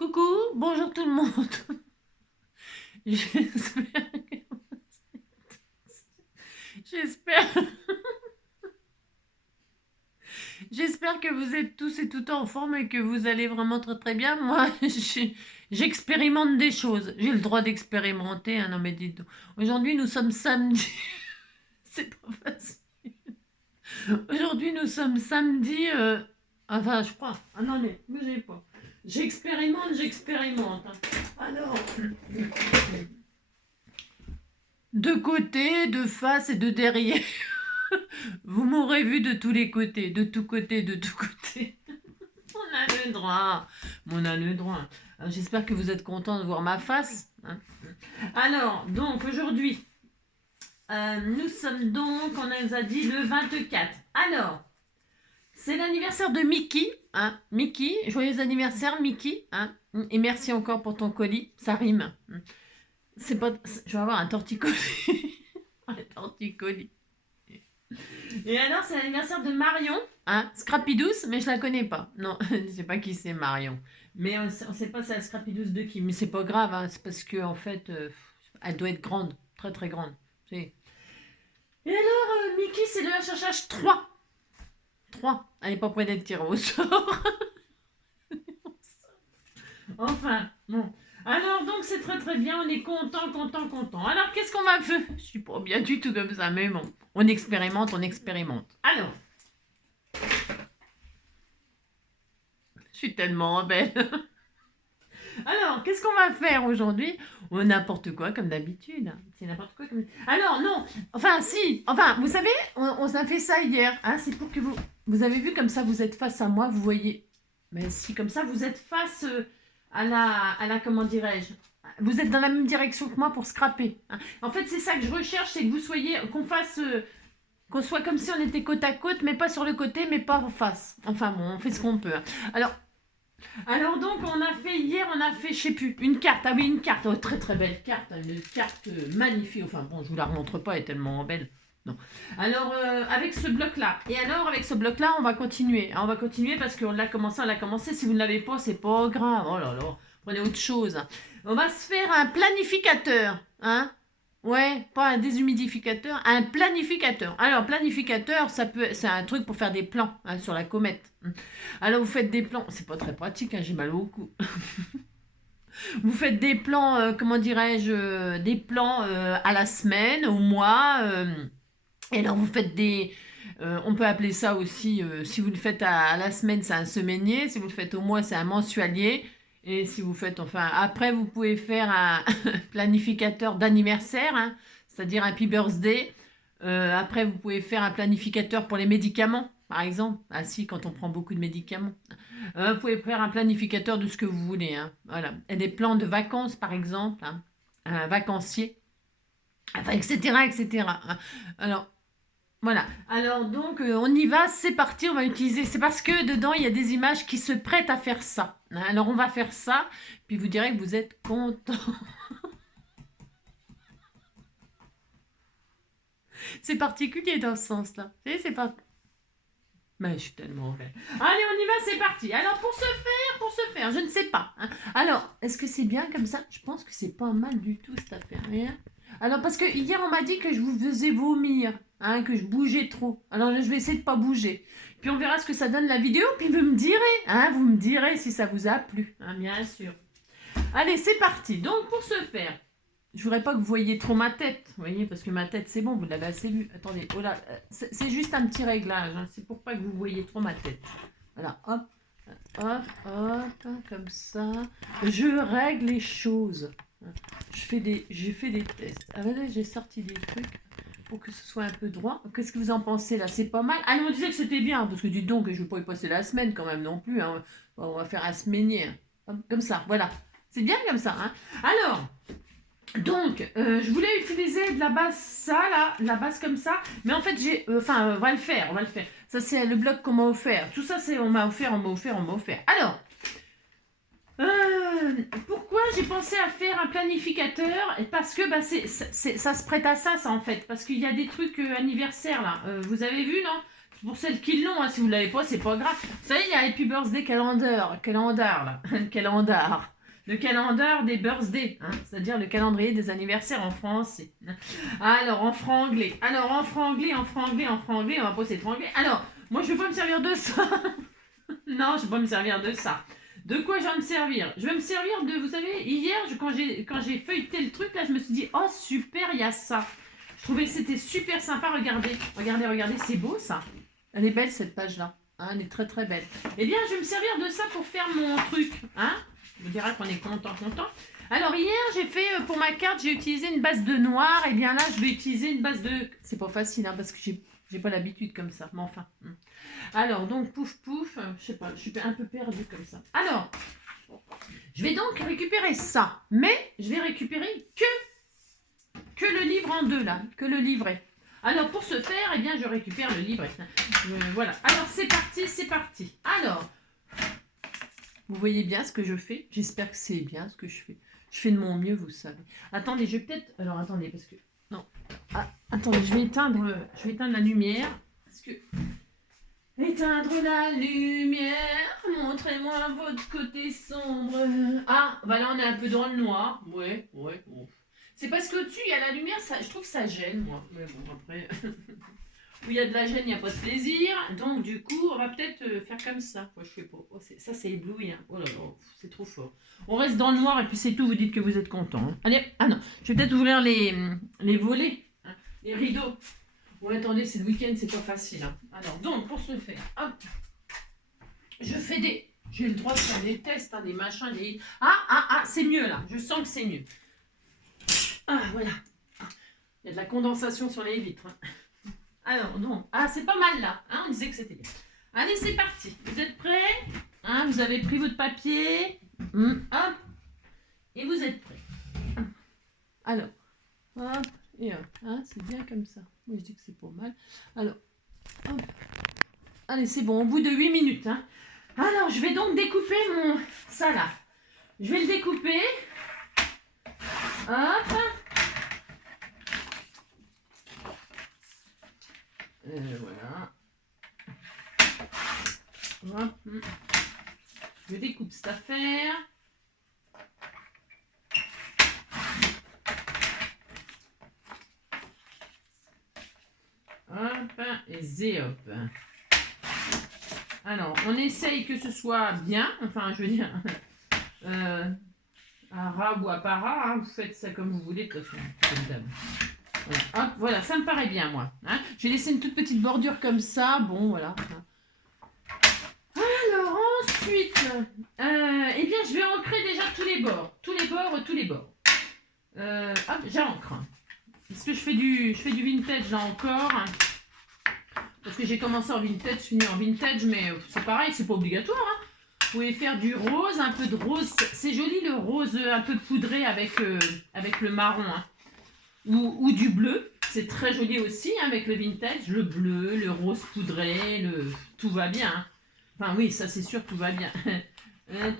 Coucou, bonjour tout le monde. J'espère que, j'espère, j'espère que vous êtes tous et toutes en forme et que vous allez vraiment très très bien. Moi, j'expérimente des choses. J'ai le droit d'expérimenter, hein, non mais dites donc. Aujourd'hui, nous sommes samedi. C'est pas facile. Aujourd'hui, nous sommes samedi. Enfin, je crois. Ah non, mais bougez pas. J'expérimente. Hein. Alors, de côté, de face et de derrière. Vous m'aurez vu de tous les côtés, de tous côtés, de tous côtés. On a le droit. On a le droit. Alors, j'espère que vous êtes contents de voir ma face. Hein. Alors, donc aujourd'hui, nous sommes donc, on nous a dit le 24. Alors, c'est l'anniversaire de Mickey. Hein. Mickey, joyeux anniversaire Mickey. Hein. Et merci encore pour ton colis. Ça rime. C'est pas, je vais avoir un torticolis. Un torticolis. Et alors, c'est l'anniversaire de Marion, hein, Scrappy Douce, mais je la connais pas. Non, je ne sais pas qui c'est Marion. Mais on ne sait pas c'est la Scrappy Douce de qui. Mais c'est pas grave, hein, c'est parce que en fait, elle doit être grande, très très grande. Et alors, Mickey, c'est le HHH 3. 3. Elle n'est pas près d'être tirée au sort. Enfin, bon. Alors, donc, c'est très très bien, on est content, content, content. Alors, qu'est-ce qu'on va faire? Je suis pas bien du tout comme ça, mais bon. On expérimente, on expérimente. Alors, je suis tellement belle. Alors, qu'est-ce qu'on va faire aujourd'hui? N'importe quoi, comme d'habitude. C'est n'importe quoi comme... Alors, non. Enfin, si. Enfin, vous savez, on a fait ça hier. Hein, c'est pour que vous... Vous avez vu, comme ça, vous êtes face à moi, vous voyez... Mais si, comme ça, vous êtes face à la... Comment dirais-je? Vous êtes dans la même direction que moi pour scraper. Hein. En fait, c'est ça que je recherche, c'est que vous soyez... Qu'on fasse... qu'on soit comme si on était côte à côte, mais pas sur le côté, mais pas en face. Enfin bon, on fait ce qu'on peut. Hein. Alors donc, on a fait hier, je sais plus, une carte. Ah oui, une carte. Oh, très très belle carte. Une carte magnifique. Enfin bon, je vous la remontre pas, elle est tellement belle. Non. Alors, avec ce bloc-là. Et alors, avec ce bloc-là, on va continuer. On va continuer parce qu'on l'a commencé, on l'a commencé. Si vous ne l'avez pas, c'est pas grave. Oh là là, prenez autre chose. On va se faire un planificateur. Hein? Ouais, pas un déshumidificateur, un planificateur. Alors, planificateur, c'est un truc pour faire des plans hein, sur la comète. Alors, vous faites des plans, c'est pas très pratique, hein, j'ai mal au cou. Vous faites des plans, comment dirais-je, des plans à la semaine, au mois. Et alors, vous faites des. On peut appeler ça aussi, si vous le faites à la semaine, c'est un semainier. Si vous le faites au mois, c'est un mensualier. Et si vous faites, enfin, après, vous pouvez faire un planificateur d'anniversaire, hein, c'est-à-dire un happy birthday. Après, vous pouvez faire un planificateur pour les médicaments, par exemple. Ah si, quand on prend beaucoup de médicaments. Vous pouvez faire un planificateur de ce que vous voulez. Hein, voilà. Et des plans de vacances, par exemple. Hein, un vacancier. Enfin, etc., etc. Hein. Alors, voilà. Alors donc on y va, c'est parti, on va utiliser. C'est parce que dedans il y a des images qui se prêtent à faire ça. Alors on va faire ça, puis vous direz que vous êtes content. C'est particulier dans ce sens-là. Vous savez, c'est pas. Mais je suis tellement belle. Allez, on y va, c'est parti. Alors pour se faire, je ne sais pas. Hein. Alors, est-ce que c'est bien comme ça? Je pense que c'est pas mal du tout cette affaire. Hein. Alors parce que hier on m'a dit que je vous faisais vomir, hein, que je bougeais trop. Alors je vais essayer de pas bouger. Puis on verra ce que ça donne la vidéo, puis vous me direz si ça vous a plu, hein, bien sûr. Allez, c'est parti. Donc pour ce faire, je voudrais pas que vous voyiez trop ma tête, vous voyez, parce que ma tête c'est bon, vous l'avez assez vu. Attendez, oh là, c'est juste un petit réglage, hein, c'est pour pas que vous voyiez trop ma tête. Voilà, hop, hop, hop, comme ça. Je règle les choses. J'ai fait des tests. Ah là, j'ai sorti des trucs pour que ce soit un peu droit. Qu'est-ce que vous en pensez là? C'est pas mal. Ah non, on disait que c'était bien, parce que dites donc que je ne vais pas y passer la semaine quand même non plus. Hein. On va faire un semainier. Hein. Comme ça, voilà. C'est bien comme ça. Hein. Alors, donc, je voulais utiliser de la base ça là, de la base comme ça. Mais en fait, on va le faire, on va le faire. Ça, c'est le bloc qu'on m'a offert. Tout ça, c'est on m'a offert, on m'a offert, on m'a offert. Alors, pourquoi j'ai pensé à faire un planificateur? Parce que bah, ça se prête à ça, ça en fait. Parce qu'il y a des trucs anniversaires là. Vous avez vu, non? pour celles qui l'ont, hein, si vous ne l'avez pas, c'est pas grave. Vous savez, il y a Happy Birthday calendar là, calendar. Le calendar des birthdays, hein, c'est-à-dire le calendrier des anniversaires en français. Alors, en franglais. Alors, en franglais, on va pas s'étrangler. Alors, moi, je vais pas me servir de ça. Non, je vais pas me servir de ça. De quoi je vais me servir? Je vais me servir de, vous savez, hier, quand j'ai feuilleté le truc, là, je me suis dit, oh super, il y a ça. Je trouvais que c'était super sympa, regardez, c'est beau ça. Elle est belle cette page-là, hein, elle est très très belle. Eh bien, je vais me servir de ça pour faire mon truc, hein. Je vous dirai qu'on est content. Alors hier, j'ai fait, pour ma carte, j'ai utilisé une base de noir, et bien là, je vais utiliser une base de... C'est pas facile, hein, parce que j'ai pas l'habitude comme ça, mais enfin. Alors, donc, pouf, je sais pas, je suis un peu perdue comme ça. Alors, je vais donc récupérer ça, mais je vais récupérer que le livre en deux, là, que le livret. Alors, pour ce faire, eh bien, je récupère le livret. Voilà, alors c'est parti. Alors, vous voyez bien ce que je fais? J'espère que c'est bien ce que je fais. Je fais de mon mieux, vous savez. Attendez, je vais peut-être... Alors, attendez, parce que... Non. Ah, attendez, je vais éteindre la lumière, parce que... Éteindre la lumière, montrez-moi votre côté sombre. Ah, bah là on est un peu dans le noir. Ouais. Bon. C'est parce qu'au-dessus il y a la lumière, ça, je trouve que ça gêne moi. Mais bon, après, où il y a de la gêne, il n'y a pas de plaisir. Donc du coup, on va peut-être faire comme ça. Moi, je sais pas. Oh, ça c'est éblouit. Hein. Oh là là, c'est trop fort. On reste dans le noir et puis c'est tout, vous dites que vous êtes content. Hein. Allez, ah non, je vais peut-être ouvrir les volets, hein, les rideaux. Bon, attendez, c'est le week-end, c'est pas facile. Hein. Alors, donc, pour ce faire, hop, je fais des... J'ai le droit de faire des tests, hein, des machins, des... Ah, c'est mieux, là. Je sens que c'est mieux. Ah, voilà. Il y a de la condensation sur les vitres. Hein. Alors, donc... Ah, c'est pas mal, là. Hein, on disait que c'était bien. Allez, c'est parti. Vous êtes prêts? Hein, vous avez pris votre papier. Hop. Et vous êtes prêts. Alors, hop. Et hop, hein, c'est bien comme ça. Moi, je dis que c'est pas mal. Alors, hop. Allez, c'est bon, au bout de 8 minutes. Hein. Alors, je vais donc découper ça là. Je vais le découper. Hop. Voilà. Hop. Je découpe cette affaire. Hop, et zéop. Alors, on essaye que ce soit bien, enfin, je veux dire, à ras ou à para, hein, vous faites ça comme vous voulez, de toute façon, comme d'hab. Voilà. Hop, voilà, ça me paraît bien, moi. Hein. J'ai laissé une toute petite bordure comme ça, bon, voilà. Alors, ensuite, eh bien, je vais ancrer déjà tous les bords. Hop, j'ancre. Parce que je fais du vintage là encore. Parce que j'ai commencé en vintage, je finis en vintage, mais c'est pareil, c'est pas obligatoire. Hein. Vous pouvez faire du rose, un peu de rose. C'est joli le rose un peu poudré avec le marron. Hein. Ou du bleu. C'est très joli aussi hein, avec le vintage. Le bleu, le rose poudré, tout va bien. Hein. Enfin oui, ça c'est sûr, tout va bien.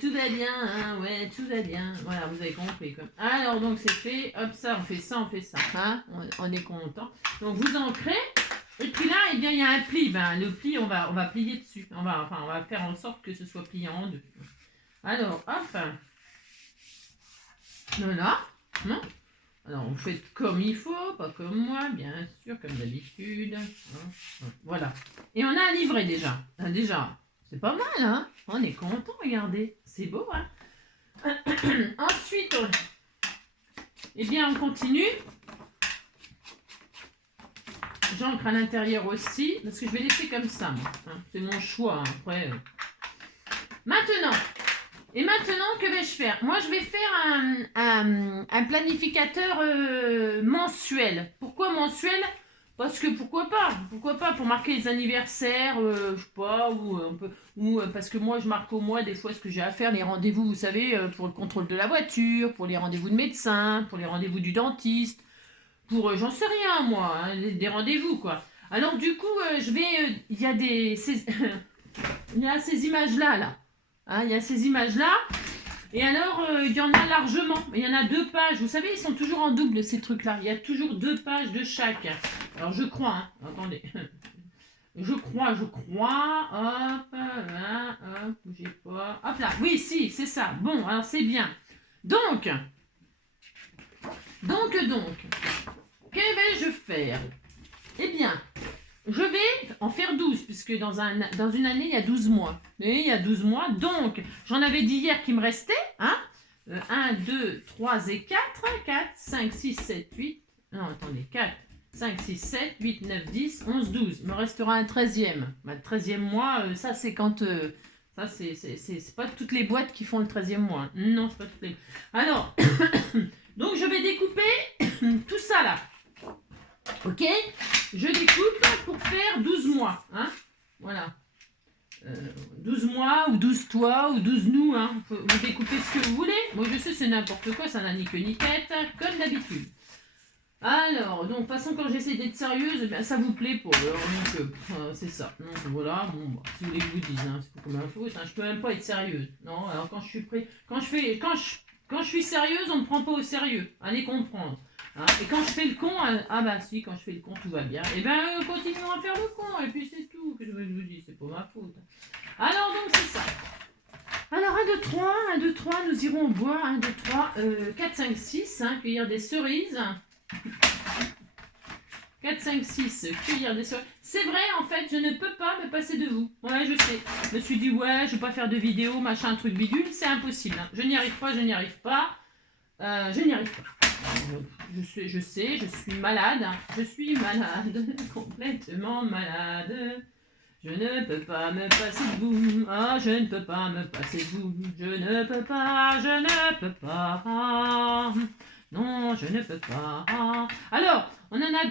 Tout va bien, hein, ouais, tout va bien. Voilà, vous avez compris. Quoi. Alors, donc, c'est fait. Hop, ça, on fait ça. Hein, on est content. Donc, vous ancrez. Et puis là, eh bien, il y a un pli. Ben, le pli, on va plier dessus. On va faire en sorte que ce soit plié en deux. Alors, hop. Voilà. Non. Alors, vous faites comme il faut, pas comme moi, bien sûr, comme d'habitude. Voilà. Et on a un livret déjà. Déjà. C'est pas mal, hein? On est content, regardez. C'est beau, hein? Ensuite, eh bien, on continue. J'ancre à l'intérieur aussi, parce que je vais laisser comme ça, moi. Hein? C'est mon choix, hein. Après. Maintenant, que vais-je faire? Moi, je vais faire un planificateur mensuel. Pourquoi mensuel? Parce que pourquoi pas pour marquer les anniversaires, je sais pas, ou parce que moi je marque au mois des fois ce que j'ai à faire, les rendez-vous, vous savez, pour le contrôle de la voiture, pour les rendez-vous de médecin, pour les rendez-vous du dentiste, pour j'en sais rien moi, hein, des rendez-vous quoi. Alors du coup, il y a il y a ces images-là, là. Hein, il y a ces images-là. Et alors, il y en a largement. Il y en a 2 pages. Vous savez, ils sont toujours en double, ces trucs-là. Il y a toujours 2 pages de chaque. Alors, je crois. Hein. Attendez. Je crois. Hop, là, hop, bougez pas. Hop là, oui, si, c'est ça. Bon, alors c'est bien. Donc, que vais-je faire? Eh bien, je vais en faire 12, puisque dans une année, il y a 12 mois. Et il y a 12 mois, donc, j'en avais dit hier qu'il me restait, hein, 1, 2, 3 et 4, 4, 5, 6, 7, 8, non, attendez, 4, 5, 6, 7, 8, 9, 10, 11, 12. Il me restera un 13e. Bah, le 13e mois, ça c'est quand... ça c'est pas toutes les boîtes qui font le 13e mois. Non, c'est pas toutes les... Alors, donc je vais découper tout ça là. Ok? Je découpe pour faire 12 mois. Hein? Voilà. 12 mois ou 12 toits ou 12 nous. Hein? Vous découpez ce que vous voulez. Moi je sais c'est n'importe quoi, ça n'a ni queue ni tête, comme d'habitude. Alors, donc, de toute façon, quand j'essaie d'être sérieuse, ben, ça vous plaît pas. Alors, donc, c'est ça. Donc, voilà, bon, bah, si vous voulez que je vous dise, hein, c'est pas comme un faute, hein, je peux même pas être sérieuse. Non, alors quand je suis prêt, quand je suis sérieuse, on me prend pas au sérieux. Allez comprendre. Hein, et quand je fais le con, ah bah si, quand je fais le con, tout va bien. Et ben, continuons à faire le con, et puis c'est tout. Que je vous dis, c'est pas ma faute. Alors, donc, c'est ça. Alors, 1, 2, 3, 1, 2, 3, nous irons au bois. 1, 2, 3, 4, 5, 6, hein, cueillir des cerises. 4, 5, 6, cueillir des cerises. C'est vrai, en fait, je ne peux pas me passer de vous. Ouais, je sais. Je me suis dit, ouais, je vais pas faire de vidéo, machin, truc bidule. C'est impossible. Hein. Je n'y arrive pas, je n'y arrive pas. Je n'y arrive pas. Je sais, je suis malade. Je suis malade, complètement malade. Je ne peux pas me passer de vous. Ah, je ne peux pas me passer de vous. Je ne peux pas, je ne peux pas. Non, je ne peux pas. Alors, on en a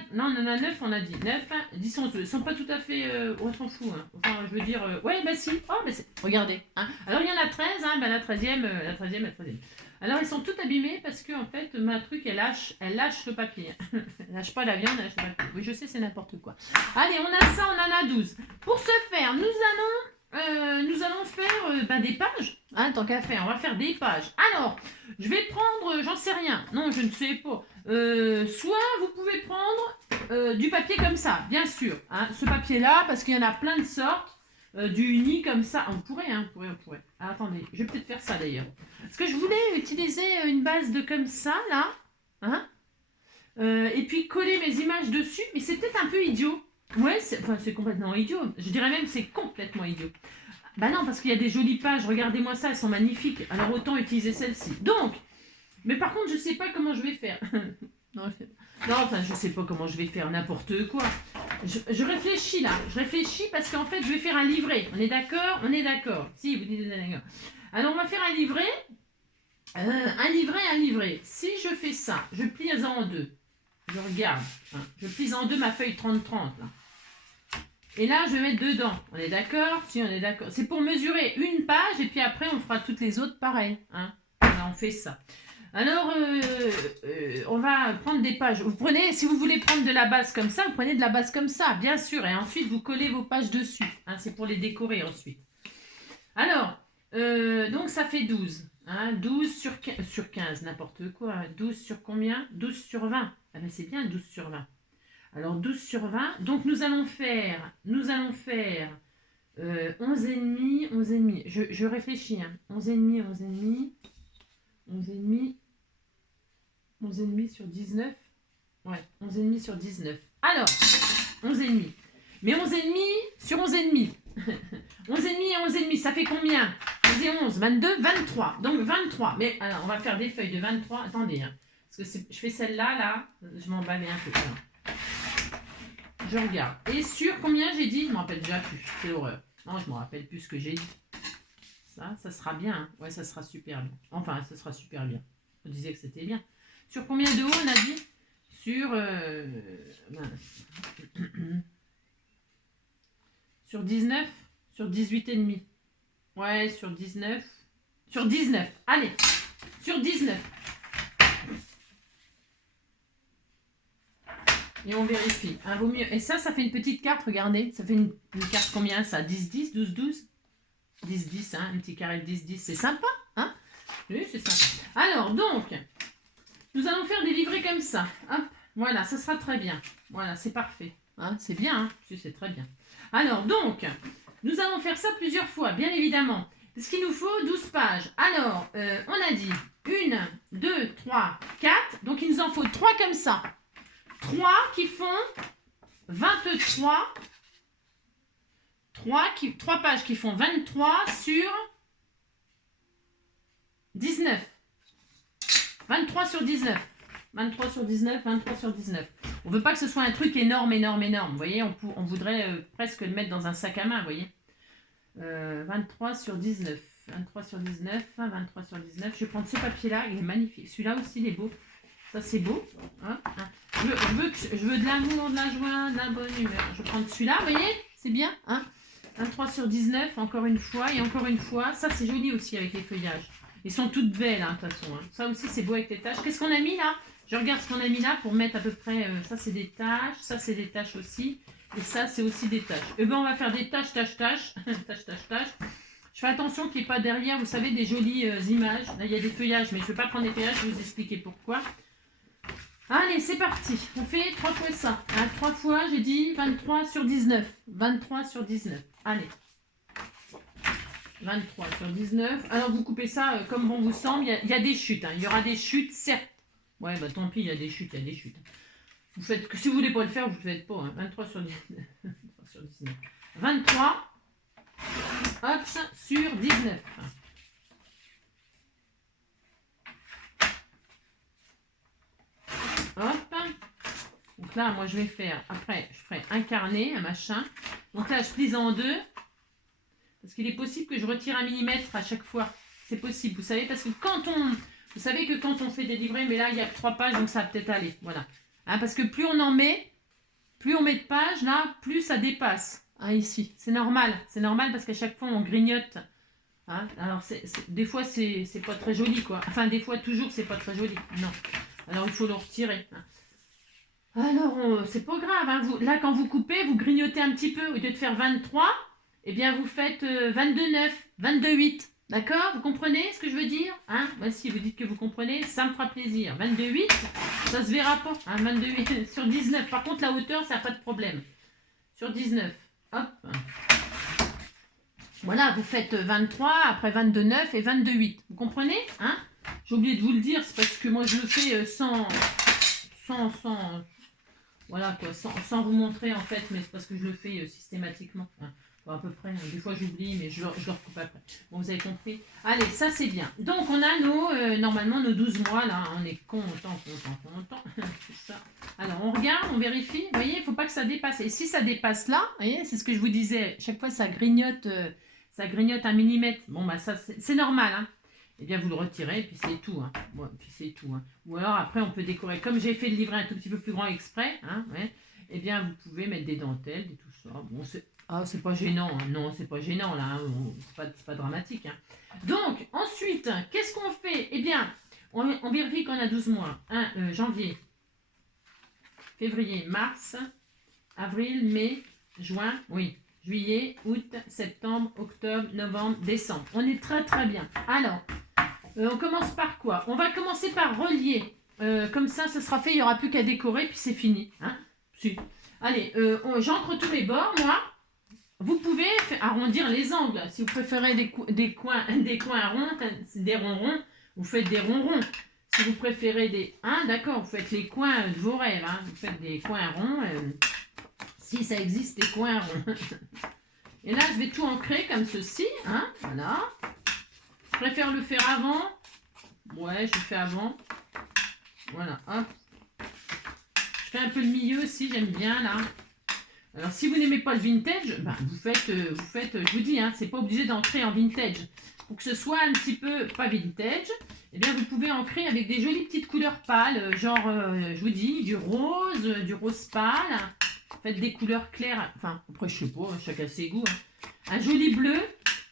9, on a dit 9. 10, 11, ils sont pas tout à fait... on s'en fout. Hein. Enfin, je veux dire... ouais, bah si. Oh, mais regardez. Hein. Alors, il y en a 13. Hein, bah, la 13e, la 13e, la 13e. Alors, ils sont tous abîmés parce que, en fait, ma truc, elle lâche le papier. Elle lâche pas la viande, elle lâche le papier. Oui, je sais, c'est n'importe quoi. Allez, on a ça, on en a 12. Pour ce faire, nous allons faire des pages. Hein, tant qu'à faire, on va faire des pages. Alors, je vais prendre, j'en sais rien. Non, je ne sais pas. Soit vous pouvez prendre du papier comme ça, bien sûr. Hein, ce papier-là, parce qu'il y en a plein de sortes. Du uni comme ça. On pourrait, hein, on pourrait. Ah, attendez, je vais peut-être faire ça d'ailleurs. Parce que je voulais utiliser une base de comme ça, là. Hein, et puis coller mes images dessus. Mais c'est peut-être un peu idiot. Ouais, c'est complètement idiot. Je dirais même que c'est complètement idiot. Bah non, parce qu'il y a des jolies pages. Regardez-moi ça, elles sont magnifiques. Alors autant utiliser celle-ci. Donc, mais par contre, je sais pas comment je vais faire. Non, enfin, je sais pas comment je vais faire, n'importe quoi. Je réfléchis là, parce qu'en fait, je vais faire un livret. On est d'accord? On est d'accord. Si, vous dites d'accord. Alors, on va faire un livret. Un livret. Si je fais ça, je plie en deux. Je regarde. Hein, je plie en deux ma feuille 30-30 là. Et là, je vais mettre dedans. On est d'accord? Si, on est d'accord. C'est pour mesurer une page et puis après, on fera toutes les autres pareilles. Hein. Voilà, on fait ça. Alors, on va prendre des pages. Vous prenez, si vous voulez prendre de la base comme ça, vous prenez de la base comme ça, bien sûr. Et ensuite, vous collez vos pages dessus. Hein, c'est pour les décorer ensuite. Alors, donc ça fait 12. Hein, 12 sur 15, n'importe quoi. 12 sur combien? 12 sur 20. Ah ben c'est bien 12 sur 20. Alors 12 sur 20. Donc nous allons faire 11 et demi. Je réfléchis. Hein. 11 et demi. 11 et demi sur 19. Ouais, 11 et demi sur 19. Alors, 11 et demi. Mais 11 et demi sur 11 et demi. 11 et demi et 11 et demi, ça fait combien? 11 et 11, 22, 23. Donc 23. Mais alors, on va faire des feuilles de 23. Attendez, hein, parce que je fais celle-là, là. Je m'en bats un peu. Alors. Je regarde. Et sur combien j'ai dit? Je ne me rappelle déjà plus. C'est l'horreur. Non, je ne me rappelle plus ce que j'ai dit. Ça sera bien. Hein. Ouais, ça sera super bien. Enfin, ça sera super bien. On disait que c'était bien. Sur combien de haut, on a dit? Sur... sur 19? Sur 18 et demi. Ouais, sur 19. Sur 19. Allez. Sur 19. Et on vérifie. Hein, vaut mieux. Et ça fait une petite carte, regardez. Ça fait une carte combien ça? 10-10, 12-12 10-10, hein, un petit carré de 10-10. C'est sympa, hein? Oui, c'est sympa. Alors, donc, nous allons faire des livrets comme ça. Hop, voilà, ça sera très bien. Voilà, c'est parfait. Hein, c'est bien, hein? C'est très bien. Alors, donc, nous allons faire ça plusieurs fois, bien évidemment. Parce qu'il nous faut 12 pages. Alors, on a dit 1, 2, 3, 4. Donc, il nous en faut 3 comme ça. 3 qui font 23. 3 pages qui font 23 sur 19. 23 sur 19. 23 sur 19, 23 sur 19. On ne veut pas que ce soit un truc énorme, énorme, énorme. Vous voyez, on voudrait presque le mettre dans un sac à main, vous voyez. 23 sur 19. 23 sur 19, 23 sur 19. Je vais prendre ce papier-là, il est magnifique. Celui-là aussi, il est beau. Ça, c'est beau. Hein, hein. Je veux de l'amour, de la joie, de la bonne humeur. Je vais prendre celui-là, vous voyez, c'est bien. Hein. 23 sur 19, encore une fois, et encore une fois. Ça, c'est joli aussi avec les feuillages. Ils sont toutes belles, hein, de toute façon. Hein. Ça aussi, c'est beau avec les taches. Qu'est-ce qu'on a mis là? Je regarde ce qu'on a mis là pour mettre à peu près... ça, c'est des taches. Ça, c'est des taches aussi. Et ça, c'est aussi des taches. Et bien, on va faire des taches, taches, taches. Taches, taches, taches. Je fais attention qu'il n'y ait pas derrière, vous savez, des jolies images. Là, il y a des feuillages, mais je ne vais pas prendre des feuillages. Je vais vous expliquer pourquoi. Allez, c'est parti. On fait 3 fois ça. 3 fois, j'ai dit 23 sur 19. 23 sur 19. Allez. 23 sur 19. Alors, vous coupez ça comme bon vous semble. Il y a des chutes. Hein. Il y aura des chutes, certes. Ouais, bah tant pis, il y a des chutes, il y a des chutes. Vous faites que si vous voulez pas le faire, vous ne le faites pas. Hein. 23 sur 19. 23 sur 19. 23. Hop, sur 19. Hop. Donc là, moi, je vais faire... Après, je ferai un carnet, un machin. Donc là, je plie en deux. Parce qu'il est possible que je retire 1 millimètre à chaque fois. C'est possible, vous savez, parce que quand on... Vous savez que quand on fait des livrets, mais là, il y a que 3 pages, donc ça va peut-être aller. Voilà. Hein, parce que plus on en met, plus on met de pages, là, plus ça dépasse. Hein, ici. C'est normal. C'est normal parce qu'à chaque fois, on grignote. Hein, alors, des fois, c'est pas très joli, quoi. Enfin, des fois, toujours, c'est pas très joli. Non. Alors, il faut le retirer. Hein. Alors, c'est pas grave. Hein, là, quand vous coupez, vous grignotez un petit peu. Au lieu de faire 23, eh bien, vous faites 22,9, 22,8. D'accord? Vous comprenez ce que je veux dire? Hein? Moi, si vous dites que vous comprenez, ça me fera plaisir. 22,8, ça se verra pas. Hein? 22,8 sur 19. Par contre, la hauteur, ça n'a pas de problème. Sur 19. Hop. Voilà, vous faites 23, après 22,9 et 22,8. Vous comprenez? Hein? J'ai oublié de vous le dire, c'est parce que moi, je le fais voilà quoi, sans vous montrer en fait, mais c'est parce que je le fais systématiquement. Hein. Bon, à peu près, hein. Des fois j'oublie, mais je le recoupe après. Bon, vous avez compris. Allez, ça c'est bien. Donc on a normalement nos 12 mois là, on est content. C'est ça. Alors on regarde, on vérifie. Vous voyez, il ne faut pas que ça dépasse. Et si ça dépasse là, vous voyez, c'est ce que je vous disais, chaque fois ça grignote 1 millimètre. Bon, bah ça c'est normal, hein. Eh bien, vous le retirez, et puis c'est tout. Hein. Ouais, puis c'est tout. Hein. Ou alors, après, on peut décorer. Comme j'ai fait le livret un tout petit peu plus grand exprès, hein, ouais, eh bien, vous pouvez mettre des dentelles, et tout ça. Bon, c'est pas gênant. Hein. Non, c'est pas gênant, là. Hein. C'est pas dramatique. Hein. Donc, ensuite, qu'est-ce qu'on fait? Eh bien, on vérifie qu'on a 12 mois. Janvier, février, mars, avril, mai, juin, oui. Juillet, août, septembre, octobre, novembre, décembre. On est très, très bien. Alors... on commence par quoi? On va commencer par relier. Comme ça, ce sera fait. Il n'y aura plus qu'à décorer, puis c'est fini. Hein, si. Allez, j'encre tous les bords, moi. Vous pouvez arrondir les angles. Si vous préférez des coins ronds, des ronrons, vous faites des ronrons. Si vous préférez des... Hein, d'accord, vous faites les coins de vos rêves. Hein, vous faites des coins ronds. Si ça existe, des coins ronds. Et là, je vais tout ancrer comme ceci. Hein, voilà. Je préfère le faire avant. Ouais, je le fais avant. Voilà, hop. Je fais un peu le milieu aussi, j'aime bien là. Alors, si vous n'aimez pas le vintage, ben, vous faites, je vous dis, hein, c'est pas obligé d'ancrer en vintage. Pour que ce soit un petit peu, pas vintage, eh bien, vous pouvez ancrer avec des jolies petites couleurs pâles, genre, je vous dis, du rose pâle. Faites des couleurs claires, enfin, après, je sais pas, chacun ses goûts. Hein. Un joli bleu,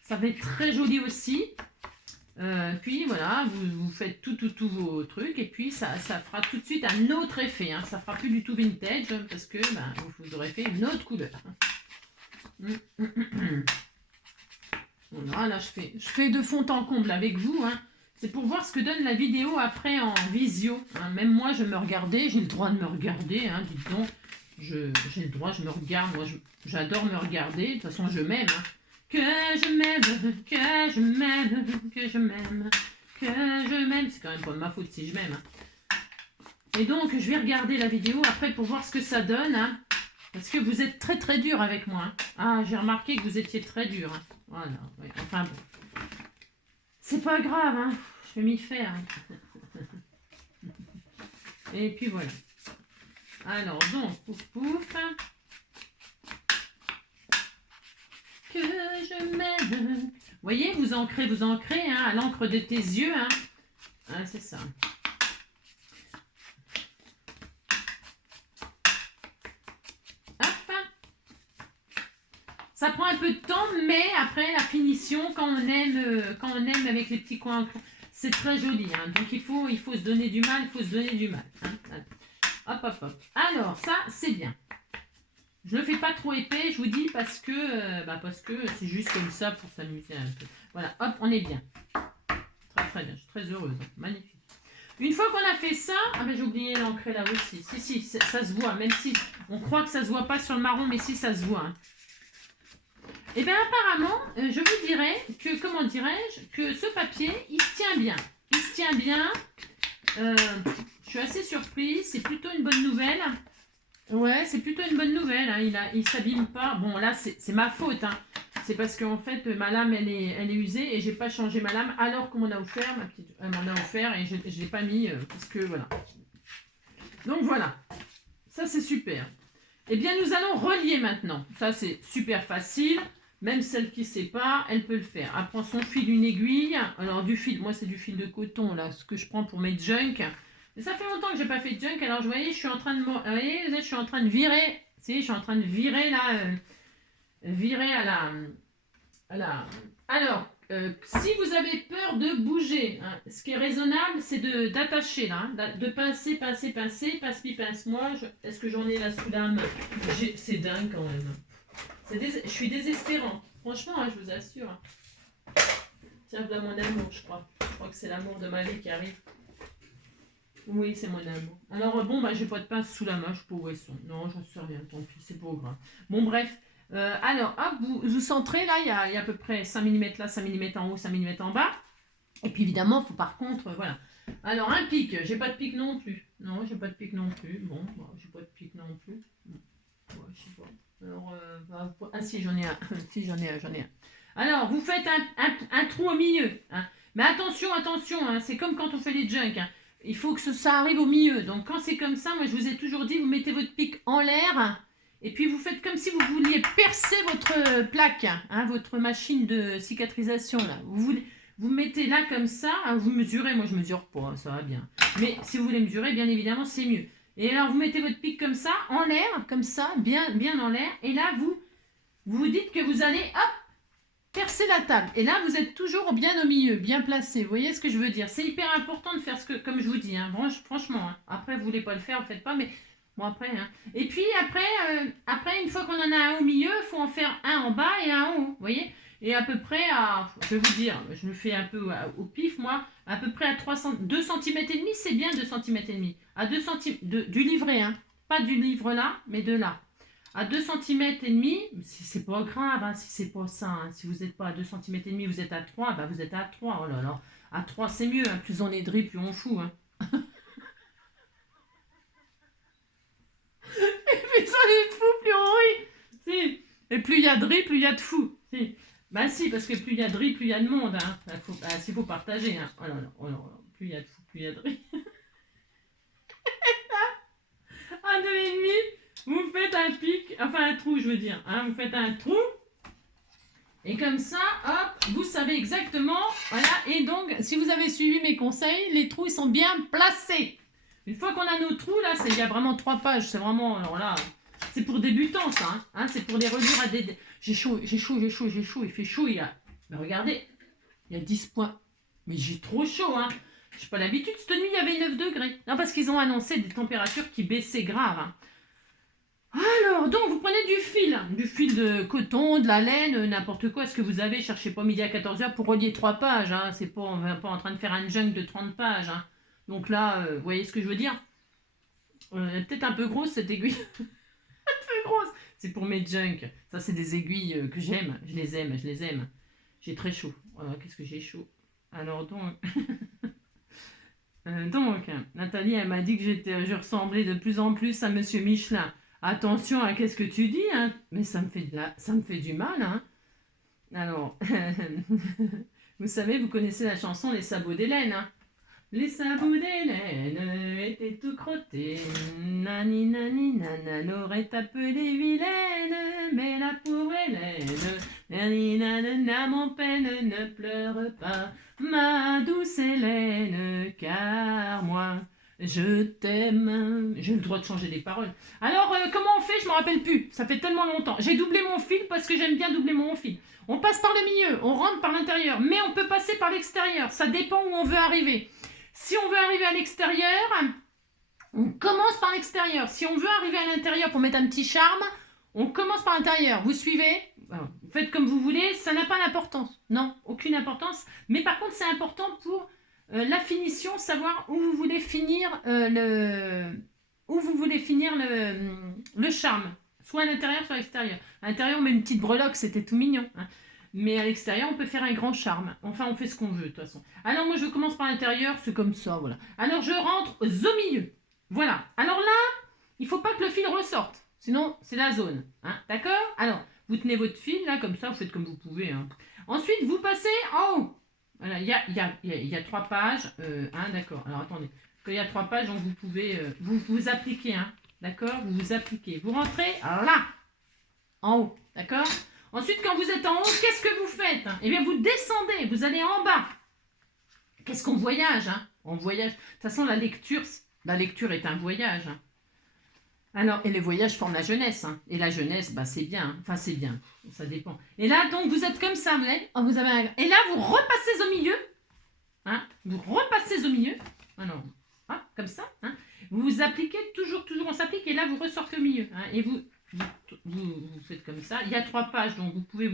ça va être très joli aussi. Puis voilà, vous faites tout vos trucs et puis ça fera tout de suite un autre effet. Hein. Ça fera plus du tout vintage parce que ben, vous aurez fait une autre couleur. Voilà, là je fais de fond en comble avec vous. Hein. C'est pour voir ce que donne la vidéo après en visio. Hein. Même moi je me regardais, j'ai le droit de me regarder, hein, dites donc. j'ai le droit, je me regarde, moi j'adore me regarder, de toute façon je m'aime. Hein. Que je m'aime, que je m'aime, que je m'aime, que je m'aime. C'est quand même pas de ma faute si je m'aime. Hein. Et donc je vais regarder la vidéo après pour voir ce que ça donne. Hein, parce que vous êtes très très dur avec moi. Hein. Ah, j'ai remarqué que vous étiez très dur. Hein. Voilà, ouais. Enfin bon. C'est pas grave, hein. Je vais m'y faire. Hein. Et puis voilà. Alors, donc, pouf pouf. Que je m'aime. Vous voyez, vous ancrez hein, à l'encre de tes yeux. Hein. Ah, c'est ça. Hop. Ça prend un peu de temps, mais après la finition, quand on aime avec les petits coins, c'est très joli. Hein. Donc il faut se donner du mal, Hein. Hop, hop, hop. Alors, ça, c'est bien. Je ne le fais pas trop épais, je vous dis, parce que c'est juste comme ça pour s'amuser un peu. Voilà, hop, on est bien. Très, très bien. Je suis très heureuse. Magnifique. Une fois qu'on a fait ça, ah ben j'ai oublié l'ancrer là aussi. Si, ça se voit, même si on croit que ça se voit pas sur le marron, mais si, ça se voit. Hein. Et bien apparemment, je vous dirais que, comment dirais-je, que ce papier, il se tient bien. Il se tient bien. Je suis assez surprise, c'est plutôt une bonne nouvelle. Ouais, c'est plutôt une bonne nouvelle. Hein. Il s'abîme pas. Bon, là, c'est ma faute. Hein. C'est parce qu'en fait, ma lame, elle est usée et j'ai pas changé ma lame alors qu'on m'en a offert. Elle m'en a offert et je l'ai pas mis parce que voilà. Donc voilà. Ça, c'est super. Eh bien, nous allons relier maintenant. Ça, c'est super facile. Même celle qui ne sait pas, elle peut le faire. Elle prend son fil, une aiguille. Alors, du fil, moi, c'est du fil de coton, là, ce que je prends pour mes junk. Mais ça fait longtemps que je n'ai pas fait de junk. Alors, vous voyez, je suis en train de, je suis en train de virer. Si, je suis en train de virer, là. Virer à la... Alors, si vous avez peur de bouger, hein, ce qui est raisonnable, c'est d'attacher, là. Hein, de pincer, pince-moi. Est-ce que j'en ai là sous la main? C'est dingue, quand même. Je suis désespérant. Franchement, hein, je vous assure. Tiens, voilà mon amour, je crois. Je crois que c'est l'amour de ma vie qui arrive. Oui, c'est mon amour. Alors, bon, j'ai pas de pince sous la main, je sais pas où elles sont. Non, j'en sais rien, tant pis, c'est pas grave. Bon, bref. Alors, hop, vous centrez, là, il y a à peu près 5 mm là, 5 mm en haut, 5 mm en bas. Et puis, évidemment, il faut par contre, voilà. Alors, un pic. J'ai pas de pic non plus. Non, j'ai pas de pic non plus. Bon, j'ai pas de pic non plus. Ouais, je sais pas. Alors, si j'en ai un. Si j'en ai un. Alors, vous faites un trou au milieu. Hein. Mais attention, hein, c'est comme quand on fait les junk. Hein. Il faut que ça arrive au milieu. Donc, quand c'est comme ça, moi, je vous ai toujours dit, vous mettez votre pic en l'air. Et puis, vous faites comme si vous vouliez percer votre plaque, hein, votre machine de cicatrisation. Là. Vous mettez là comme ça. Hein, vous mesurez. Moi, je mesure pas. Ça va bien. Mais si vous voulez mesurer, bien évidemment, c'est mieux. Et alors, vous mettez votre pic comme ça, en l'air, comme ça, bien en l'air. Et là, vous dites que vous allez, hop, percer la table. Et là, vous êtes toujours bien au milieu, bien placé. Vous voyez ce que je veux dire? C'est hyper important de faire comme je vous dis. Hein, franchement. Hein. Après, vous ne voulez pas le faire, ne le faites pas. Mais bon, après. Hein. Et puis, après, une fois qu'on en a un au milieu, il faut en faire un en bas et un en haut. Vous voyez? Et à peu près je vais vous dire, je me fais un peu au pif, moi, à peu près à 2 cm et demi, c'est bien 2 cm et demi. À 2 cm du livret, hein. Pas du livre là, mais de là. À 2 cm et demi, c'est pas grave, hein, si c'est pas ça. Hein. Si vous n'êtes pas à 2 cm et demi, vous êtes à 3, vous êtes à 3. Oh là là. À 3, c'est mieux. Hein. Plus on est drip, plus on fout. Hein. Et plus on est de fou, plus on rit. Si. Et plus il y a de drip, plus il y a de fou. Si. Si, parce que plus il y a de riz, plus il y a de monde. Hein. S'il faut partager. Hein. Oh là là. Plus il y a de fou, plus il y a de riz. À 2,5, vous faites un pic, enfin un trou, je veux dire. Hein. Vous faites un trou. Et comme ça, hop, vous savez exactement. Voilà. Et donc, si vous avez suivi mes conseils, les trous, ils sont bien placés. Une fois qu'on a nos trous, là, il y a vraiment 3 pages. C'est vraiment, alors là, c'est pour débutants, ça. Hein. C'est pour les relire à des... J'ai chaud, il fait chaud, Mais regardez, il y a 10 points. Mais j'ai trop chaud, hein. J'ai pas l'habitude, cette nuit, il y avait 9 degrés. Non, parce qu'ils ont annoncé des températures qui baissaient grave. Hein. Alors, donc, vous prenez du fil de coton, de la laine, n'importe quoi, ce que vous avez. Cherchez pas midi à 14h pour relier 3 pages. Hein. C'est pas, on n'est pas en train de faire un junk de 30 pages. Hein. Donc là, vous voyez ce que je veux dire? Peut-être un peu grosse, cette aiguille. C'est pour mes junk. Ça, c'est des aiguilles que j'aime. Je les aime, je les aime. J'ai très chaud. Voilà, qu'est-ce que j'ai chaud. Alors donc... Nathalie, elle m'a dit que je ressemblais de plus en plus à Monsieur Michelin. Attention à qu'est-ce que tu dis, hein. Mais ça me fait du mal, hein. Alors, vous savez, vous connaissez la chanson Les sabots d'Hélène, hein. Les sabots d'Hélène étaient tout crottés. Nani nani nana l'aurait appelée vilaine, mais la pauvre Hélène, nani nana mon peine, ne pleure pas, ma douce Hélène, car moi je t'aime. J'ai le droit de changer les paroles. Alors, comment on fait? Je me rappelle plus. Ça fait tellement longtemps. J'ai doublé mon fil parce que j'aime bien doubler mon fil. On passe par le milieu, on rentre par l'intérieur, mais on peut passer par l'extérieur. Ça dépend où on veut arriver. Si on veut arriver à l'extérieur, on commence par l'extérieur. Si on veut arriver à l'intérieur pour mettre un petit charme, on commence par l'intérieur. Vous suivez? Vous faites comme vous voulez, ça n'a pas d'importance. Non, aucune importance. Mais par contre, c'est important pour la finition, savoir où vous voulez finir le charme. Soit à l'intérieur, soit à l'extérieur. À l'intérieur, on met une petite breloque, c'était tout mignon. Hein. Mais à l'extérieur, on peut faire un grand charme. Enfin, on fait ce qu'on veut, de toute façon. Alors, moi, je commence par l'intérieur, c'est comme ça, voilà. Alors, je rentre au milieu. Voilà. Alors là, il ne faut pas que le fil ressorte. Sinon, c'est la zone. Hein. D'accord? Alors, vous tenez votre fil, là, comme ça, vous faites comme vous pouvez. Hein. Ensuite, vous passez en haut. Voilà, il y a 3 pages. Hein, d'accord. Alors, attendez. Quand il y a 3 pages, donc vous pouvez... vous appliquez, hein. D'accord? Vous vous appliquez. Vous rentrez là. En haut. D'accord? Ensuite, quand vous êtes en haut, qu'est-ce que vous faites? Eh bien, vous descendez, vous allez en bas. Qu'est-ce qu'on voyage, hein? On voyage. De toute façon, la lecture est un voyage. Hein. Alors, et les voyages forment la jeunesse. Hein. Et la jeunesse, bah, c'est bien. Hein. Enfin, c'est bien. Ça dépend. Et là, donc, vous êtes comme ça. Vous avez et là, vous repassez au milieu. Hein. Vous repassez au milieu. Alors, hein, comme ça. Hein. Vous vous appliquez, toujours, on s'applique. Et là, vous ressortez au milieu. Hein. Et vous faites comme ça. Il y a 3 pages, donc vous pouvez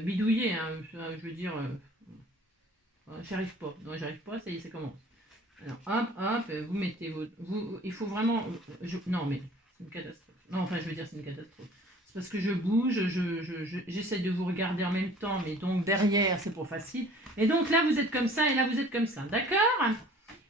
bidouiller. Hein, je veux dire, j'arrive pas. Non, j'arrive pas. Ça y est, ça commence. Alors, hop, vous mettez il faut vraiment... non, mais c'est une catastrophe. Non, enfin, je veux dire, c'est une catastrophe. C'est parce que je bouge, j'essaie de vous regarder en même temps, mais donc derrière, c'est pas facile. Et donc là, vous êtes comme ça, et là, vous êtes comme ça. D'accord?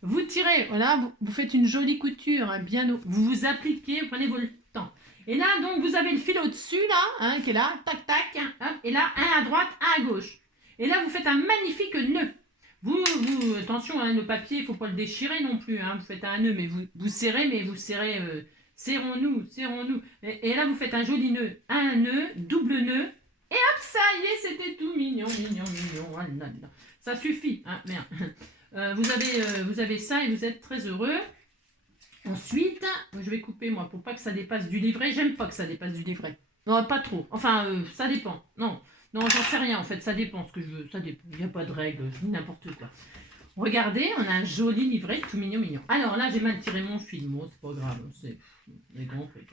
Vous tirez, voilà, vous faites une jolie couture, hein, vous vous appliquez, vous prenez votre temps. Et là, donc, vous avez le fil au-dessus, là, hein, qui est là, tac, tac, hein, et là, un à droite, un à gauche. Et là, vous faites un magnifique nœud. Attention, hein, le papier, il ne faut pas le déchirer non plus, hein, vous faites un nœud, mais vous serrez, serrons-nous. Et là, vous faites un joli nœud, un nœud, double nœud, et hop, ça y est, c'était tout mignon. Ah là là. Ça suffit, hein, merde. Vous avez ça et vous êtes très heureux. Ensuite, je vais couper moi pour pas que ça dépasse du livret. J'aime pas que ça dépasse du livret. Non, pas trop. Enfin, ça dépend. Non, j'en sais rien en fait. Ça dépend ce que je veux. Ça dépend. Il n'y a pas de règle. Je dis n'importe quoi. Regardez, on a un joli livret tout mignon. Alors là, j'ai mal tiré mon fil. Bon, c'est pas grave. C'est des grands trucs.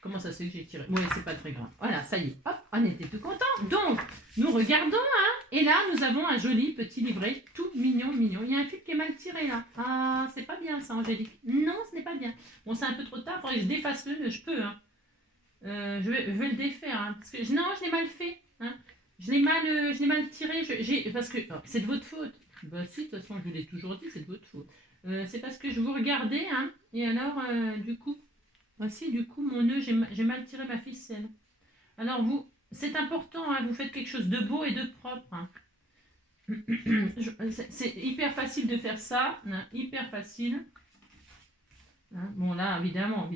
Comment ça se fait que j'ai tiré? Oui, c'est pas très grave. Voilà, ça y est. Hop, on était tout contents. Donc, nous regardons, hein. Et là, nous avons un joli petit livret, tout mignon. Il y a un fil qui est mal tiré, là. Ah, c'est pas bien, ça, Angélique. Non, ce n'est pas bien. Bon, c'est un peu trop tard. Il faudrait que je défasse le... Je peux, hein. Je vais le défaire, hein. Parce que, non, je l'ai mal fait. Hein. Je l'ai mal tiré. Parce que... Oh, c'est de votre faute. Bah si, de toute façon, je vous l'ai toujours dit, c'est de votre faute. C'est parce que je vous regardais, hein. Et alors, du coup... Voici, du coup, mon nœud, j'ai mal tiré ma ficelle. Alors, c'est important, hein, vous faites quelque chose de beau et de propre. Hein. C'est hyper facile de faire ça, hein, hyper facile. Hein, bon, là, évidemment,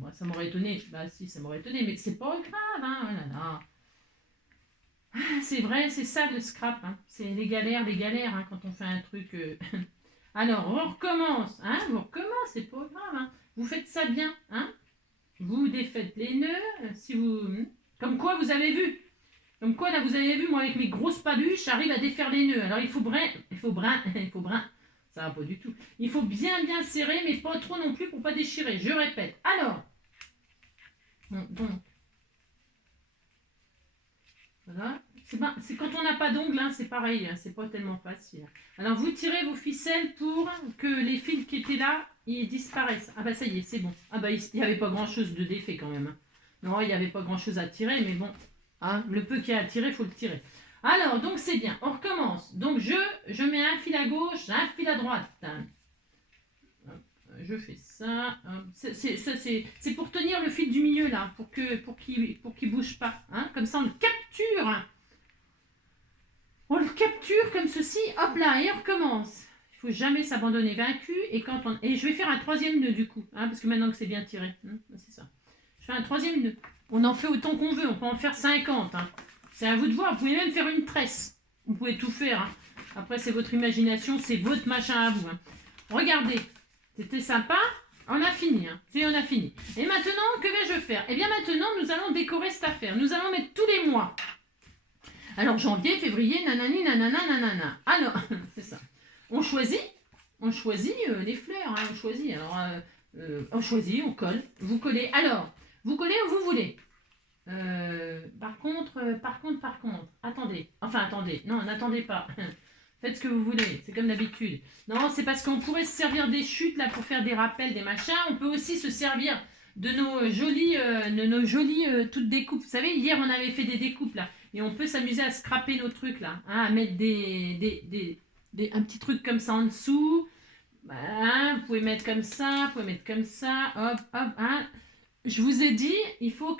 moi, ça m'aurait étonné. Bah si, ça m'aurait étonné, mais c'est pas grave. Hein, oh là là. C'est vrai, c'est ça le scrap. Hein. C'est les galères hein, quand on fait un truc... Alors, on recommence. Hein, c'est pas grave. Hein. Vous faites ça bien, hein. Vous défaites les nœuds, comme quoi vous avez vu. Comme quoi là vous avez vu, moi avec mes grosses paluches, j'arrive à défaire les nœuds. Alors il faut brin. Ça va pas du tout. Il faut bien serrer, mais pas trop non plus pour pas déchirer. Je répète. Alors. Donc. Voilà. C'est quand on n'a pas d'ongles, hein, c'est pareil, hein, c'est pas tellement facile. Alors vous tirez vos ficelles pour que les fils qui étaient là, ils disparaissent. Ah bah ça y est, c'est bon. Ah bah il n'y avait pas grand chose de défait quand même. Hein. Non, il n'y avait pas grand chose à tirer, mais bon, hein, le peu qu'il y a à tirer, il faut le tirer. Alors, donc c'est bien, on recommence. Donc je mets un fil à gauche, un fil à droite. Je fais ça. C'est pour tenir le fil du milieu là, pour qu'il bouge pas. Hein. Comme ça, on le capture. On le capture comme ceci. Hop là, et on recommence. Il faut jamais s'abandonner vaincu. Et je vais faire un troisième nœud du coup, hein, parce que maintenant que c'est bien tiré, hein, c'est ça. Je fais un troisième nœud. On en fait autant qu'on veut. On peut en faire 50. Hein. C'est à vous de voir. Vous pouvez même faire une tresse. Vous pouvez tout faire. Hein. Après, c'est votre imagination, c'est votre machin à vous. Hein. Regardez. C'était sympa. On a fini. Hein. On a fini. Et maintenant, que vais-je faire? Eh bien, maintenant, nous allons décorer cette affaire. Nous allons mettre tous les mois. Alors, janvier, février, nanani, nanana, nanana. Alors, c'est ça. On choisit les fleurs. Hein. On choisit. Alors, on choisit, on colle. Vous collez. Alors, vous collez où vous voulez. Par contre. Attendez. Enfin, attendez. Non, n'attendez pas. Faites ce que vous voulez, c'est comme d'habitude. Non, c'est parce qu'on pourrait se servir des chutes là pour faire des rappels, des machins. On peut aussi se servir de nos jolies toutes découpes. Vous savez, hier on avait fait des découpes là. Et on peut s'amuser à scraper nos trucs là. Hein, à mettre un petit truc comme ça en dessous. Hein, vous pouvez mettre comme ça, vous pouvez mettre comme ça. Hop, hop. Hein. Je vous ai dit, il faut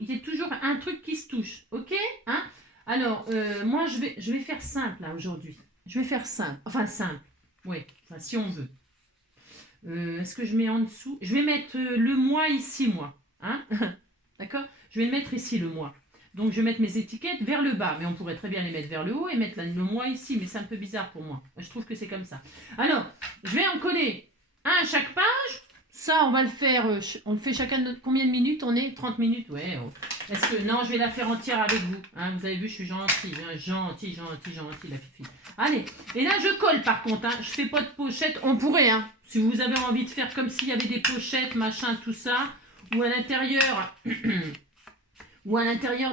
il y ait toujours un truc qui se touche. Ok, hein. Alors, moi je vais faire simple là aujourd'hui. Je vais faire simple. Enfin, simple. Oui, enfin, si on veut. Est-ce que je mets en dessous? Je vais mettre le mois ici, moi. Hein. D'accord? Je vais mettre ici le mois. Donc, je vais mettre mes étiquettes vers le bas. Mais on pourrait très bien les mettre vers le haut et mettre le mois ici. Mais c'est un peu bizarre pour moi. Je trouve que c'est comme ça. Alors, je vais en coller un à chaque page. Ça, on va le faire. On le fait chacun de combien de minutes? On est 30 minutes. Ouais. Oh. Est-ce que non, je vais la faire entière avec vous. Hein, vous avez vu, je suis gentille, hein, gentille, la fifi. Allez, et là je colle par contre. Hein, je fais pas de pochette. On pourrait, hein, si vous avez envie de faire comme s'il y avait des pochettes, machin, tout ça, ou à l'intérieur,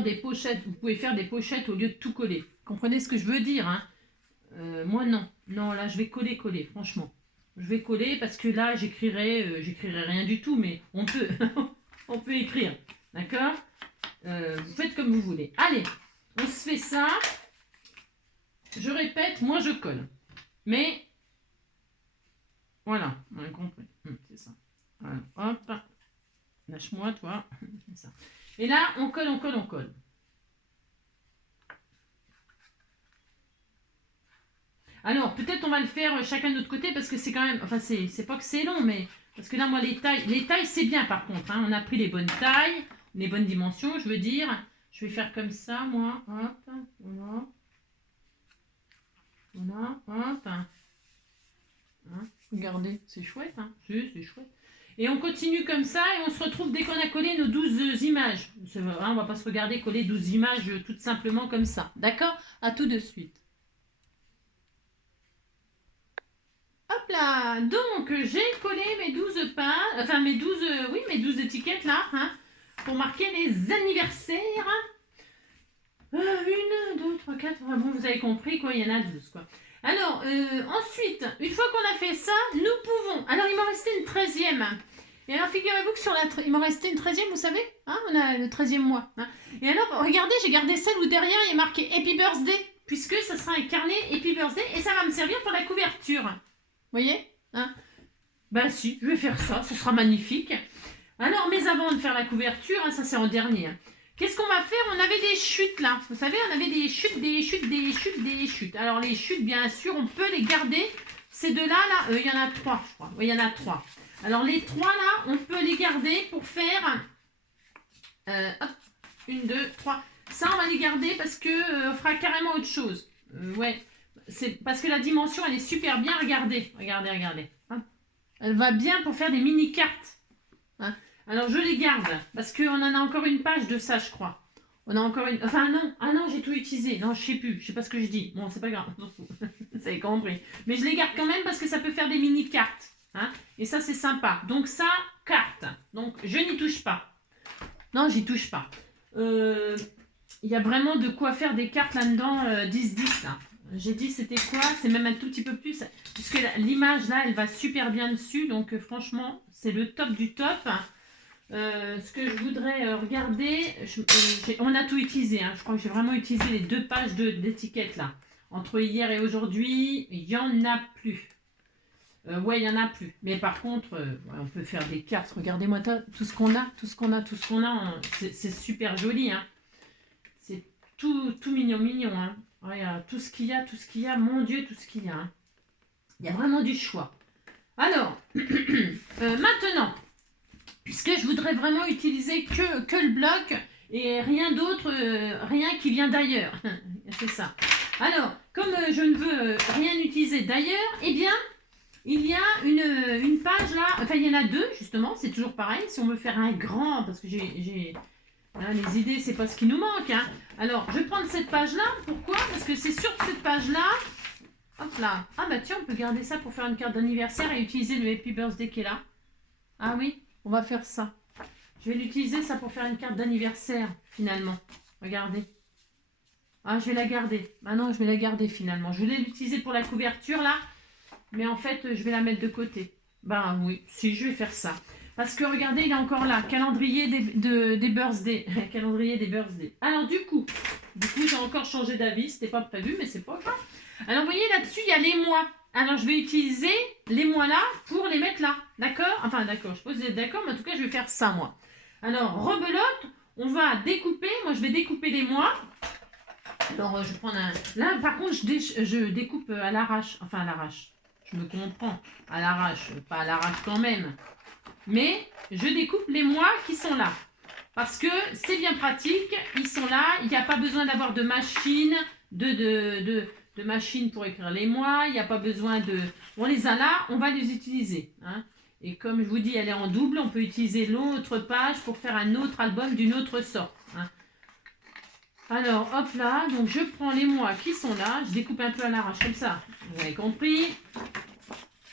des pochettes. Vous pouvez faire des pochettes au lieu de tout coller. Comprenez ce que je veux dire, hein? Moi non, là je vais coller, franchement. Je vais coller parce que là j'écrirai rien du tout, mais on peut, on peut écrire, d'accord? Vous faites comme vous voulez. Allez, on se fait ça. Je répète, moi je colle. Mais, voilà, on a compris. C'est ça. Voilà, hop. Lâche-moi, toi. C'est ça. Et là, on colle. Alors, peut-être on va le faire chacun de notre côté parce que c'est quand même... Enfin, c'est pas que c'est long, mais... Parce que là, moi, les tailles, c'est bien par contre. Hein. On a pris les bonnes tailles, les bonnes dimensions, je veux dire. Je vais faire comme ça, moi. Hop, voilà. Voilà, hop. Hein. Regardez, c'est chouette. Hein. C'est chouette. Et on continue comme ça et on se retrouve dès qu'on a collé nos 12 images. Hein, on va pas se regarder coller 12 images tout simplement comme ça. D'accord? À tout de suite. Hop là, donc j'ai collé mes 12 pains, enfin mes 12 étiquettes là, hein, pour marquer les anniversaires. 1, 2, 3, 4, bon vous avez compris quoi, il y en a 12 quoi. Alors ensuite, une fois qu'on a fait ça, nous pouvons, alors il m'en restait une 13e. Et alors figurez-vous que il m'en restait une 13e, vous savez, hein, on a le 13e mois. Hein. Et alors regardez, j'ai gardé celle où derrière il y a marqué Happy Birthday, puisque ça sera un carnet Happy Birthday et ça va me servir pour la couverture. Vous voyez, hein? Ben si, je vais faire ça, ce sera magnifique. Alors, mais avant de faire la couverture, hein, ça c'est en dernier. Hein. Qu'est-ce qu'on va faire? On avait des chutes là. Vous savez, on avait des chutes. Alors les chutes, bien sûr, on peut les garder. Ces deux-là, là, il y en a 3, je crois. Oui, il y en a 3. Alors les 3 là, on peut les garder pour faire... hop, 1, 2, 3. Ça, on va les garder parce que on fera carrément autre chose. Ouais. C'est parce que la dimension elle est super bien. Regardez. Hein, elle va bien pour faire des mini cartes. Hein. Alors je les garde parce qu'on en a encore une page de ça, je crois. On a encore une. Enfin non, j'ai tout utilisé. Non, je sais plus. Je sais pas ce que je dis. Bon, c'est pas grave. Vous avez compris. Mais je les garde quand même parce que ça peut faire des mini cartes. Hein. Et ça c'est sympa. Donc ça, carte. Donc je n'y touche pas. Non, j'y touche pas. il y a vraiment de quoi faire des cartes là-dedans, 10-10 là. J'ai dit c'était quoi? C'est même un tout petit peu plus. Puisque l'image là, elle va super bien dessus. Donc franchement, c'est le top du top. Ce que je voudrais regarder, on a tout utilisé. Hein. Je crois que j'ai vraiment utilisé les 2 pages d'étiquette là. Entre hier et aujourd'hui, il n'y en a plus. Ouais, il n'y en a plus. Mais par contre, ouais, on peut faire des cartes. Regardez-moi tout ce qu'on a, tout ce qu'on a, tout ce qu'on a. C'est super joli. Hein. C'est tout mignon, mignon. Hein. Regarde, tout ce qu'il y a, tout ce qu'il y a. Mon Dieu, tout ce qu'il y a. Hein. Il y a vraiment du choix. Alors, maintenant, puisque je voudrais vraiment utiliser que le bloc et rien d'autre, rien qui vient d'ailleurs. C'est ça. Alors, comme je ne veux rien utiliser d'ailleurs, eh bien, il y a une page là, enfin il y en a 2 justement, c'est toujours pareil. Si on veut faire un grand, parce que hein, les idées, c'est pas ce qui nous manque. Hein. Alors, je vais prendre cette page là. Pourquoi? Parce que c'est sur cette page là. Hop là. Ah bah tiens, on peut garder ça pour faire une carte d'anniversaire et utiliser le Happy Birthday qui est là. Ah oui, on va faire ça. Je vais l'utiliser ça pour faire une carte d'anniversaire finalement. Regardez. Ah, je vais la garder. Ah non, je vais la garder finalement. Je voulais l'utiliser pour la couverture là. Mais en fait, je vais la mettre de côté. Ben oui, si, je vais faire ça. Parce que regardez, il est encore là. Calendrier des birthdays. Calendrier des birthdays. Alors du coup j'ai encore changé d'avis. C'était pas prévu, mais c'est pas grave. Alors vous voyez, là-dessus, il y a les mois. Alors je vais utiliser les mois là pour les mettre là. D'accord? Enfin d'accord, je suppose que vous êtes d'accord, mais en tout cas, je vais faire ça moi. Alors, rebelote, on va découper. Moi, je vais découper les mois. Alors, je vais prendre un... Là, par contre, je découpe à l'arrache. Enfin, à l'arrache. Je me comprends. À l'arrache. Pas à l'arrache quand même. Mais je découpe les mois qui sont là. Parce que c'est bien pratique. Ils sont là. Il n'y a pas besoin d'avoir de machine, de machine pour écrire les mois. Il n'y a pas besoin de... On les a là. On va les utiliser. Hein. Et comme je vous dis, elle est en double. On peut utiliser l'autre page pour faire un autre album d'une autre sorte. Hein. Alors, hop là, donc je prends les mois qui sont là, je découpe un peu à l'arrache comme ça, vous avez compris.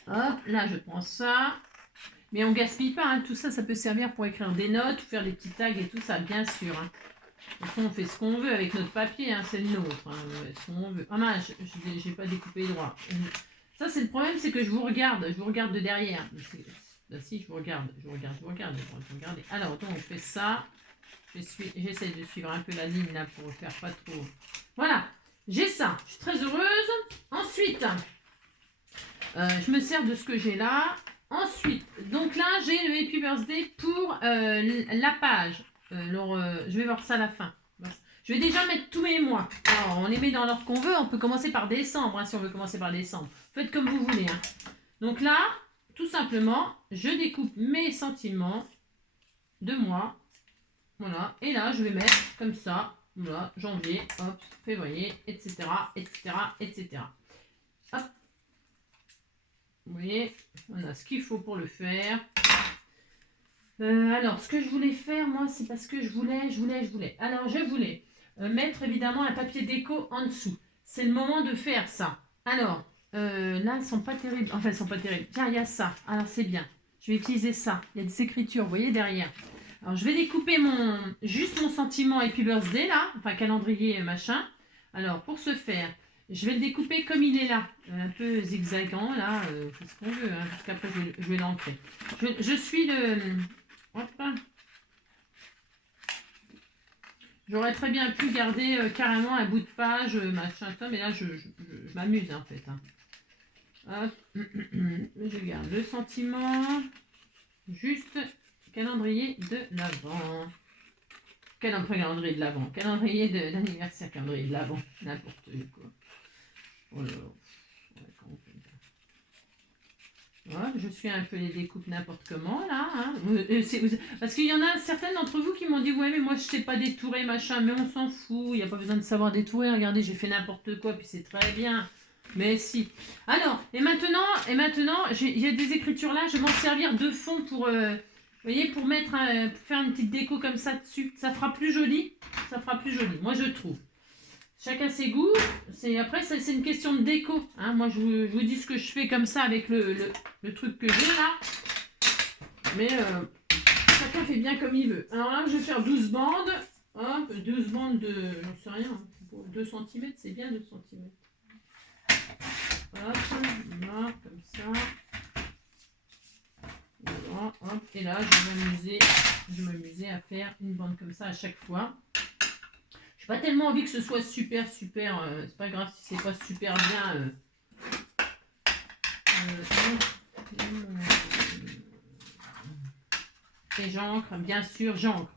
Hop, là je prends ça, mais on gaspille pas, hein. Tout ça, ça peut servir pour écrire des notes, faire des petits tags et tout ça, bien sûr. Hein. De toute façon, on fait ce qu'on veut avec notre papier, hein, c'est le nôtre, hein, ce qu'on veut. Ah mince, j'ai pas découpé droit. Ça, c'est le problème, c'est que je vous regarde de derrière. Là, si, je vous regarde. Alors, donc, on fait ça. J'essaie de suivre un peu la ligne là pour faire pas trop. Voilà, j'ai ça. Je suis très heureuse. Ensuite, je me sers de ce que j'ai là. Ensuite, donc là, j'ai le Happy Birthday pour la page. Alors, je vais voir ça à la fin. Je vais déjà mettre tous mes mois. Alors, on les met dans l'ordre qu'on veut. On peut commencer par décembre, hein, si on veut commencer par décembre. Faites comme vous voulez. Hein. Donc là, tout simplement, je découpe mes sentiments de mois. Voilà, et là, je vais mettre comme ça, voilà, janvier, hop, février, etc., etc., etc. Hop. Vous voyez, on a ce qu'il faut pour le faire. Alors, ce que je voulais faire, moi, c'est parce que je voulais. Alors, je voulais mettre, évidemment, un papier déco en dessous. C'est le moment de faire ça. Alors, là, elles sont pas terribles. Enfin, elles sont pas terribles. Tiens, il y a ça. Alors, c'est bien. Je vais utiliser ça. Il y a des écritures, vous voyez, derrière. Alors, je vais découper juste mon sentiment Happy Birthday, là. Enfin, calendrier, machin. Alors, pour ce faire, je vais le découper comme il est là. Un peu zigzagant, là. C'est ce qu'on veut, hein, parce qu'après, je vais l'ancrer. Je suis le... Hop. J'aurais très bien pu garder carrément un bout de page, machin, ça. Mais là, je m'amuse, en fait. Hein. Hop. Je garde le sentiment. Juste... Calendrier de l'Avent. Calendrier de l'Avent. Calendrier d'anniversaire, calendrier de l'Avent. N'importe quoi. Oh là là. Ouais, je suis un peu les découpes n'importe comment, là. Hein. Parce qu'il y en a certaines d'entre vous qui m'ont dit, ouais, mais moi, je sais pas détourer, machin. Mais on s'en fout. Il n'y a pas besoin de savoir détourer. Regardez, j'ai fait n'importe quoi, puis c'est très bien. Mais si. Alors, et maintenant, il y a des écritures là. Je vais m'en servir de fond pour... vous voyez, pour faire une petite déco comme ça dessus, ça fera plus joli. Moi je trouve. Chacun ses goûts. Après, c'est une question de déco. Hein. Moi, je vous dis ce que je fais comme ça avec le truc que j'ai là. Mais chacun fait bien comme il veut. Alors là, je vais faire 12 bandes. Hop, 12 bandes de, j'en sais rien, 2 cm, c'est bien 2 cm. Hop, là, comme ça. Voilà, hop, et là, je vais m'amuser à faire une bande comme ça à chaque fois. J'ai pas tellement envie que ce soit super, c'est pas grave si c'est pas super bien. Et j'encre, bien sûr, j'encre.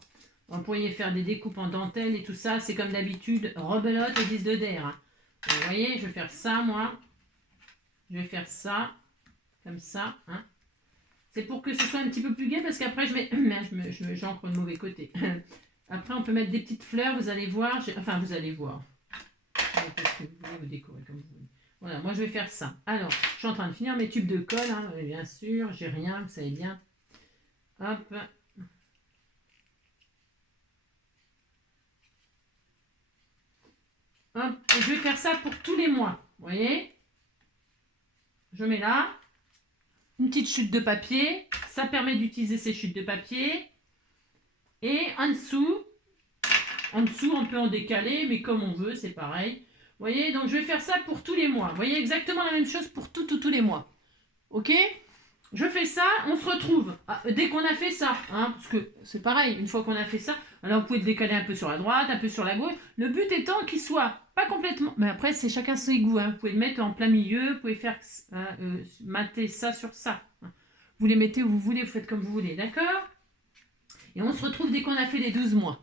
Vous pourriez faire des découpes en dentelle et tout ça, c'est comme d'habitude, rebelote et 10 de d'air. Vous voyez, je vais faire ça, moi. Je vais faire ça, comme ça. Hein. C'est pour que ce soit un petit peu plus gai, parce qu'après, j'encre de mauvais côté. Après, on peut mettre des petites fleurs, vous allez voir. Enfin, vous allez voir. Vous voulez vous décorer comme vous voulez. Voilà, moi, je vais faire ça. Alors, je suis en train de finir mes tubes de colle, hein, bien sûr. J'ai rien, vous savez bien. Hop. Hop. Et je vais faire ça pour tous les mois. Vous voyez? Je mets là. Une petite chute de papier. Ça permet d'utiliser ces chutes de papier. Et en dessous, on peut en décaler, mais comme on veut, c'est pareil. Vous voyez, donc je vais faire ça pour tous les mois. Vous voyez, exactement la même chose pour tous les mois. Ok? Je fais ça, on se retrouve dès qu'on a fait ça. Hein, parce que c'est pareil, une fois qu'on a fait ça, alors vous pouvez le décaler un peu sur la droite, un peu sur la gauche. Le but étant qu'il soit pas complètement... Mais après, c'est chacun ses goûts. Hein. Vous pouvez le mettre en plein milieu, vous pouvez faire mater ça sur ça. Vous les mettez où vous voulez, vous faites comme vous voulez, d'accord? Et on se retrouve dès qu'on a fait les 12 mois.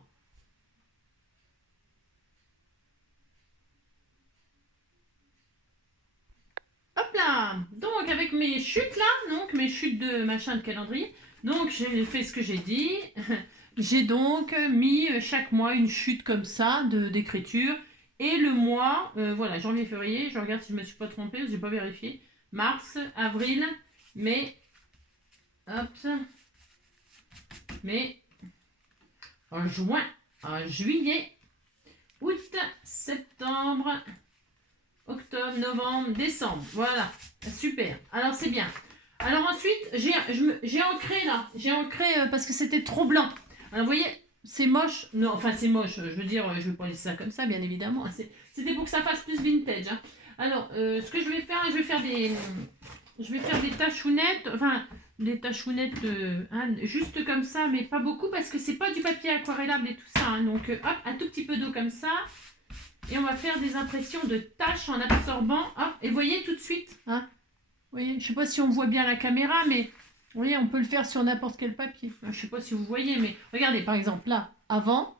Hop là! Donc avec mes chutes là, donc mes chutes de machin de calendrier, donc j'ai fait ce que j'ai dit. J'ai donc mis chaque mois une chute comme ça d'écriture. Et le mois, voilà, janvier, février, je regarde si je ne me suis pas trompée, je n'ai pas vérifié. Mars, avril, mai, hop, mai, en juin, en juillet, août, septembre, octobre, novembre, décembre. Voilà, super. Alors c'est bien. Alors ensuite, j'ai ancré là. J'ai ancré parce que c'était trop blanc. Alors vous voyez, c'est moche. Non, enfin c'est moche. Je veux dire, je vais pas laisser ça comme ça, bien évidemment. C'était pour que ça fasse plus vintage. Hein. Alors, ce que je vais faire, je vais faire des tachounettes. Enfin, des tachounettes hein, juste comme ça, mais pas beaucoup parce que c'est pas du papier aquarellable et tout ça. Hein. Donc, hop, un tout petit peu d'eau comme ça. Et on va faire des impressions de taches en absorbant. Hop, et vous voyez tout de suite. Hein, vous voyez, je ne sais pas si on voit bien la caméra, mais vous voyez, on peut le faire sur n'importe quel papier. Je ne sais pas si vous voyez, mais regardez, par exemple, là, avant.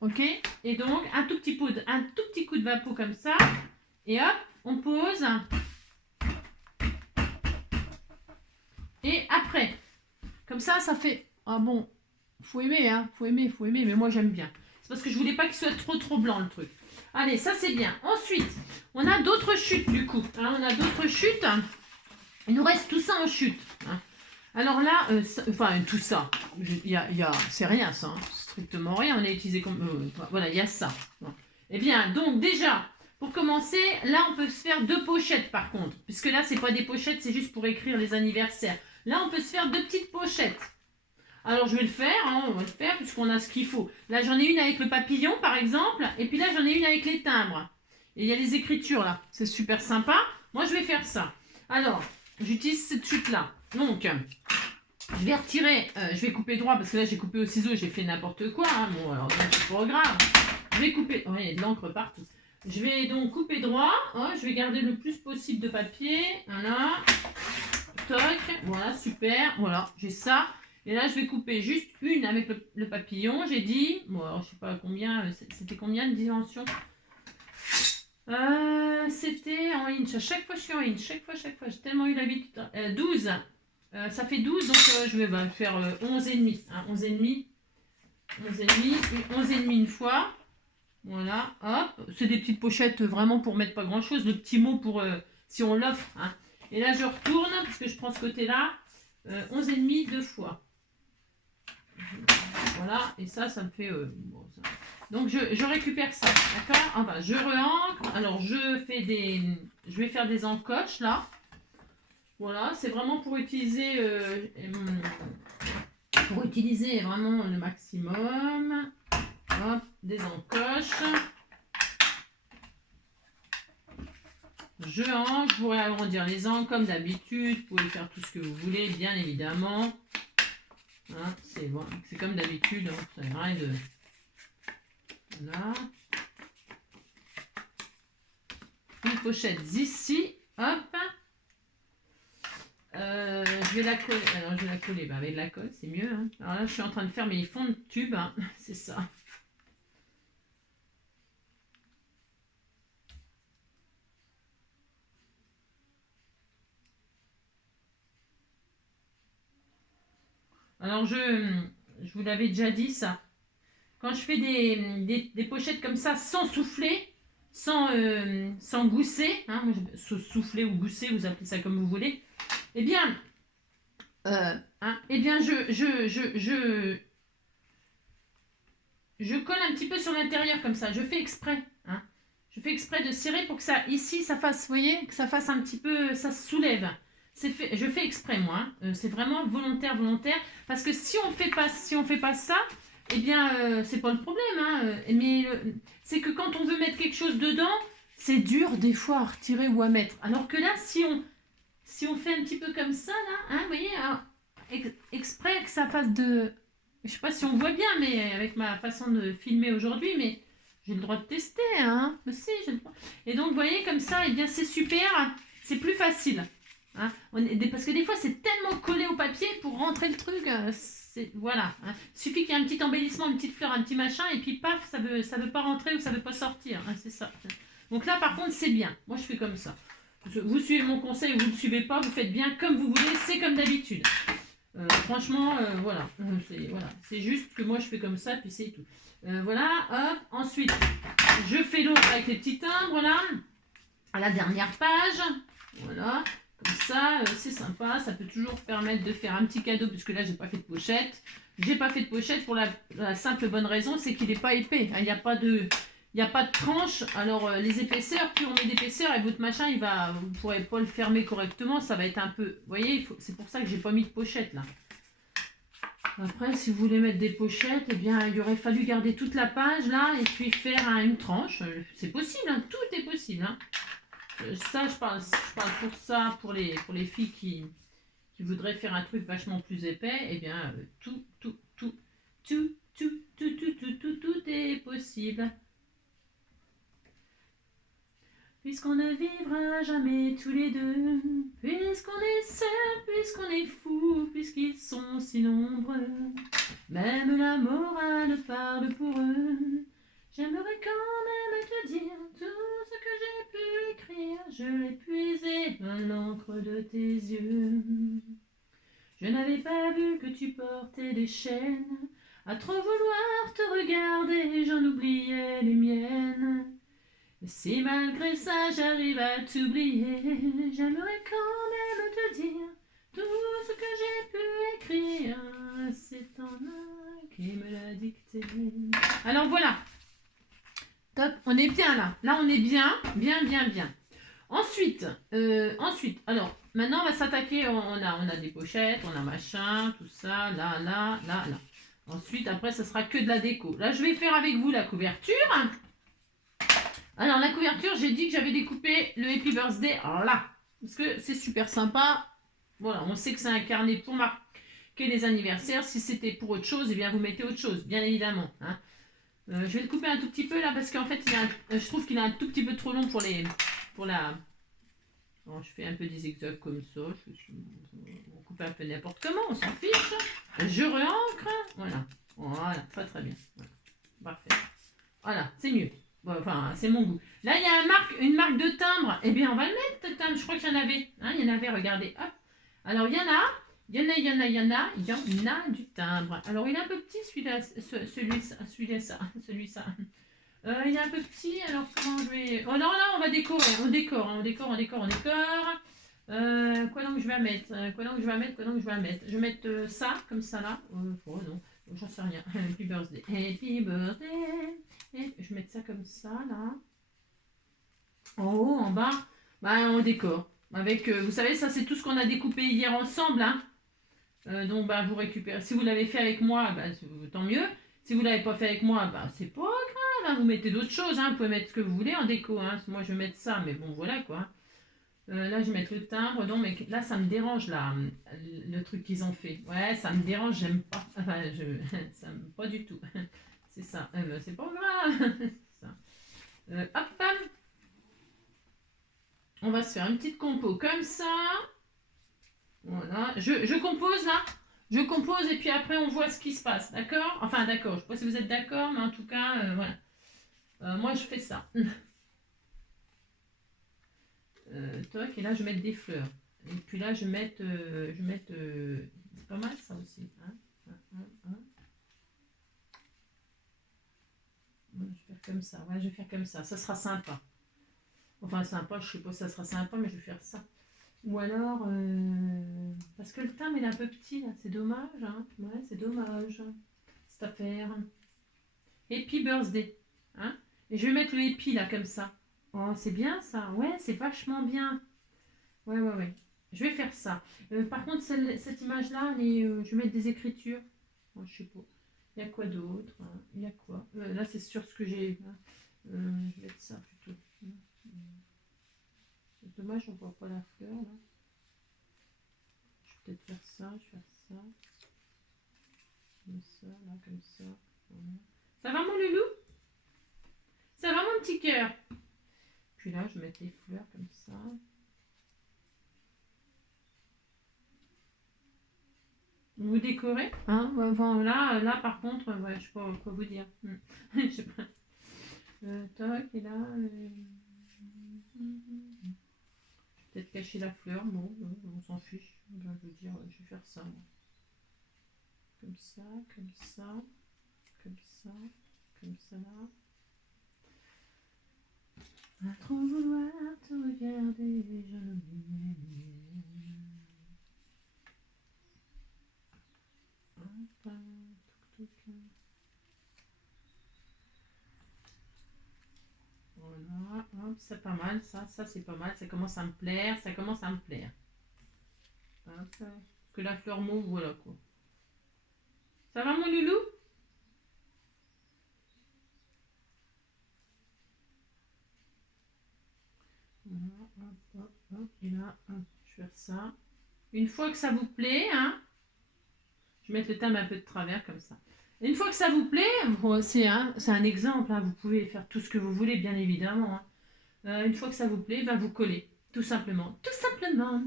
Ok. Et donc, un tout petit coup de vapeau comme ça. Et hop, on pose. Et après, comme ça fait... Ah bon, faut aimer, hein. Faut aimer, mais moi j'aime bien. C'est parce que je voulais pas qu'il soit trop blanc, le truc. Allez, ça c'est bien. Ensuite, on a d'autres chutes du coup. Hein, on a d'autres chutes. Il nous reste tout ça en chute. Hein. Alors là, enfin tout ça, c'est rien ça, hein, strictement rien. On a utilisé comme... voilà, il y a ça. Bon. Eh bien, donc déjà, pour commencer, là on peut se faire 2 pochettes par contre. Puisque là, c'est pas des pochettes, c'est juste pour écrire les anniversaires. Là, on peut se faire 2 petites pochettes. Alors je vais le faire, hein, on va le faire puisqu'on a ce qu'il faut. Là j'en ai une avec le papillon par exemple, et puis là j'en ai une avec les timbres. Et il y a les écritures là, c'est super sympa. Moi je vais faire ça. Alors, j'utilise cette chute là. Donc, je vais retirer, je vais couper droit parce que là j'ai coupé au ciseau, j'ai fait n'importe quoi. Hein. Bon alors c'est pas grave. Je vais couper, oh, il y a de l'encre partout. Je vais donc couper droit, oh, je vais garder le plus possible de papier. Voilà, toc, voilà super, voilà, j'ai ça. Et là, je vais couper juste une avec le papillon. J'ai dit, bon, alors, je sais pas combien, c'était combien de dimensions c'était en inch. À chaque fois, je suis en inch. Chaque fois. J'ai tellement eu l'habitude. 12. Ça fait 12, donc je vais faire 11,5. Hein, 11,5. 11,5 une fois. Voilà, hop. C'est des petites pochettes vraiment pour mettre pas grand-chose. Le petit mot pour si on l'offre. Hein. Et là, je retourne, parce que je prends ce côté-là. 11,5 2 fois. Voilà, et ça me fait... bon, ça... Donc, je récupère ça, d'accord? Enfin, je re-encre. Alors, je vais faire des encoches, là. Voilà, c'est vraiment pour utiliser vraiment le maximum. Hop, des encoches. Je hanche, vous pourrez agrandir les angles comme d'habitude. Vous pouvez faire tout ce que vous voulez, bien évidemment. Hein, c'est bon, c'est comme d'habitude. Hein, ça n'a rien de... Voilà. Une pochette ici. Hop. Je vais la coller. Alors, je vais la coller avec de la colle, c'est mieux. Hein. Alors là, je suis en train de faire mes fonds de tube. Hein. C'est ça. Alors, je vous l'avais déjà dit, ça. Quand je fais des pochettes comme ça, sans souffler, sans gousser, hein, souffler ou gousser, vous appelez ça comme vous voulez, eh bien, je colle un petit peu sur l'intérieur comme ça. Je fais exprès. Hein. Je fais exprès de serrer pour que ça, ici, ça fasse, vous voyez, que ça fasse un petit peu, ça se soulève. Je fais exprès, moi. Hein. C'est vraiment volontaire. Parce que si on fait pas ça, eh bien, c'est pas le problème. Hein. Mais c'est que quand on veut mettre quelque chose dedans, c'est dur des fois à retirer ou à mettre. Alors que là, si on fait un petit peu comme ça, là, hein, vous voyez, hein, exprès que ça fasse de... Je sais pas si on voit bien, mais avec ma façon de filmer aujourd'hui, mais j'ai le droit de tester, hein. Aussi, j'ai le droit. Et donc, vous voyez, comme ça, eh bien, c'est super, c'est plus facile. Hein. Parce que des fois, c'est tellement collé au papier pour rentrer le truc. Voilà. Hein. Il suffit qu'il y ait un petit embellissement, une petite fleur, un petit machin, et puis paf, ça veut pas rentrer ou ça veut pas sortir. Hein, c'est ça. Donc là, par contre, c'est bien. Moi, je fais comme ça. Vous suivez mon conseil ou vous ne le suivez pas, vous faites bien comme vous voulez, c'est comme d'habitude. Franchement, voilà. C'est juste que moi, je fais comme ça, puis c'est tout. Voilà, hop. Ensuite, je fais l'autre avec les petits timbres, là. À la dernière page. Voilà. Comme ça, c'est sympa. Ça peut toujours permettre de faire un petit cadeau, puisque là, j'ai pas fait de pochette. J'ai pas fait de pochette pour la simple bonne raison, c'est qu'il n'est pas épais. Il n'y a pas de... tranche. Alors, les épaisseurs, plus on met d'épaisseur, et votre machin, vous ne pourrez pas le fermer correctement. Ça va être un peu... Vous voyez, c'est pour ça que j'ai pas mis de pochette, là. Après, si vous voulez mettre des pochettes, eh bien, il aurait fallu garder toute la page, là, et puis faire une tranche. C'est possible, hein, tout est possible. Hein. Ça, je parle pour ça, pour les filles qui voudraient faire un truc vachement plus épais. Eh bien, tout est possible. Puisqu'on ne vivra jamais tous les deux, puisqu'on est seul, puisqu'on est fou, puisqu'ils sont si nombreux, même la morale parle pour eux. J'aimerais quand même te dire tout ce que j'ai pu écrire, je l'ai puisé dans l'encre de tes yeux. Je n'avais pas vu que tu portais des chaînes, à trop vouloir te regarder, j'en oubliais les miennes. Et si malgré ça j'arrive à t'oublier, j'aimerais quand même te dire tout ce que j'ai pu écrire, c'est ton âme qui me l'a dicté. Alors voilà, top, on est bien là. Là on est bien. Ensuite, alors maintenant on va s'attaquer, on a des pochettes, on a machin, tout ça, là. Ensuite, après ça sera que de la déco. Là je vais faire avec vous la couverture. Alors, la couverture, j'ai dit que j'avais découpé le Happy Birthday là. Parce que c'est super sympa. Voilà, on sait que c'est un carnet pour marquer les anniversaires. Si c'était pour autre chose, eh bien, vous mettez autre chose, bien évidemment. Hein. Je vais le couper un tout petit peu là, parce qu'en fait, je trouve qu'il est un tout petit peu trop long pour la... Bon, je fais un peu des zigzags comme ça. On coupe un peu n'importe comment, on s'en fiche. Je re-encre. Voilà, très bien. Voilà. Parfait. Voilà, c'est mieux. Bon, enfin, c'est mon goût. Là, il y a une marque de timbre. Eh bien, on va le mettre, ce timbre. Je crois qu'il y en avait. Hein, il y en avait, regardez. Hop. Alors, il y en a du timbre. Alors, il est un peu petit, celui-là. Il est un peu petit. Alors, comment je vais... Oh non, là, on va décorer. On décore. Quoi donc je vais mettre Je vais mettre ça, comme ça, là. Oh non, j'en sais rien. Happy birthday. Et je vais mettre ça comme ça, là. En haut, en bas, on décore. Avec, vous savez, ça, c'est tout ce qu'on a découpé hier ensemble. Hein. Donc, vous récupérez. Si vous l'avez fait avec moi, tant mieux. Si vous ne l'avez pas fait avec moi, bah, c'est pas grave, hein, vous mettez d'autres choses, hein, vous pouvez mettre ce que vous voulez en déco. Hein. Moi, je vais mettre ça, mais bon, voilà quoi. Là, je vais mettre le timbre. Non, mais là, ça me dérange, là, le truc qu'ils ont fait. Ouais, ça me dérange, j'aime pas. Enfin, ça me... pas du tout. C'est ça. C'est pas grave. Ça. Hop, on va se faire une petite compo comme ça. Voilà. Je compose, là. Je compose et puis après, on voit ce qui se passe. D'accord? Enfin, d'accord. Je sais pas si vous êtes d'accord, mais en tout cas, voilà. Moi, je fais ça. Toc, et là, je vais mettre des fleurs. Et puis là, je vais mettre... c'est pas mal, ça aussi. Hein? Ouais, je vais faire comme ça. Ouais, je vais faire comme ça. Ça sera sympa. Enfin, sympa, je sais pas si ça sera sympa, mais je vais faire ça. Ou alors... parce que le timbre, il est un peu petit, là. C'est dommage, hein? Ouais, c'est dommage. Cette affaire. Happy birthday. Hein? Et je vais mettre le happy, là, comme ça. Oh, c'est bien, ça. Ouais, c'est vachement bien. Ouais. Je vais faire ça. Par contre, cette image-là, je vais mettre des écritures. Oh, je sais pas. Il y a quoi d'autre? Il y a quoi? Là, c'est sur ce que j'ai. Hein. Je vais mettre ça plutôt. C'est dommage, on voit pas la fleur. Là. Je vais peut-être faire ça. Je vais faire ça. Comme ça, là, comme ça. Voilà. Ça va, mon loulou? Ça va, mon petit cœur? Puis là, je vais mettre les fleurs comme ça. Vous décorez, hein? Enfin, là, par contre, ouais, je sais pas quoi vous dire. Je sais pas. Toc, et là, peut-être cacher la fleur. Bon, on s'en fiche. Ben, je veux dire, je vais faire ça. Moi. Comme ça, comme ça, comme ça, comme ça là. À trop vouloir te regarder, je l'oublie. Hop, touc, touc. Voilà, hop, c'est pas mal, ça c'est pas mal, ça commence à me plaire, Hop, parce que la fleur mauve, voilà quoi. Ça va mon loulou? Voilà, hop, et là, hop, je vais faire ça. Une fois que ça vous plaît, hein, je vais mettre le thème un peu de travers comme ça. Une fois que ça vous plaît, c'est un exemple, hein, vous pouvez faire tout ce que vous voulez, bien évidemment. Hein. Une fois que ça vous plaît, ben, vous collez, tout simplement. Tout simplement.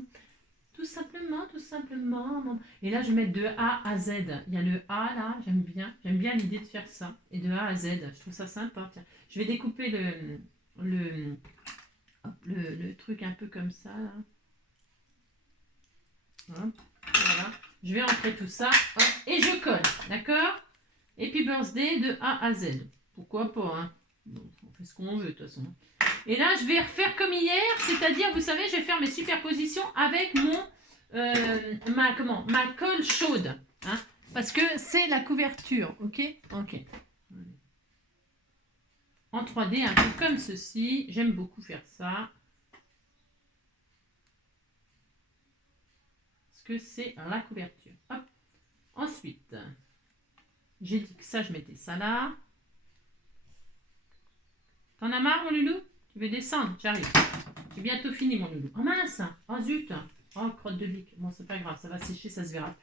Tout simplement, tout simplement. Et là, je vais mettre de A à Z. Il y a le A là, j'aime bien. J'aime bien l'idée de faire ça. Et de A à Z, je trouve ça sympa. Tiens. Je vais découper le truc un peu comme ça. Là. Hop, voilà. Je vais entrer tout ça. Hop, et je colle. D'accord? Happy birthday de A à Z. Pourquoi pas, hein? Bon, on fait ce qu'on veut, de toute façon. Et là, je vais refaire comme hier. C'est-à-dire, vous savez, je vais faire mes superpositions avec ma colle chaude. Hein, parce que c'est la couverture. Ok? Ok. En 3D, un peu comme ceci. J'aime beaucoup faire ça. Parce que c'est la couverture. Hop. Ensuite, j'ai dit que ça, je mettais ça là. T'en as marre, mon loulou? Tu veux descendre? J'arrive. J'ai bientôt fini, mon loulou. Oh mince! Oh zut! Oh, crotte de bique. Bon, c'est pas grave, ça va sécher, ça se verra.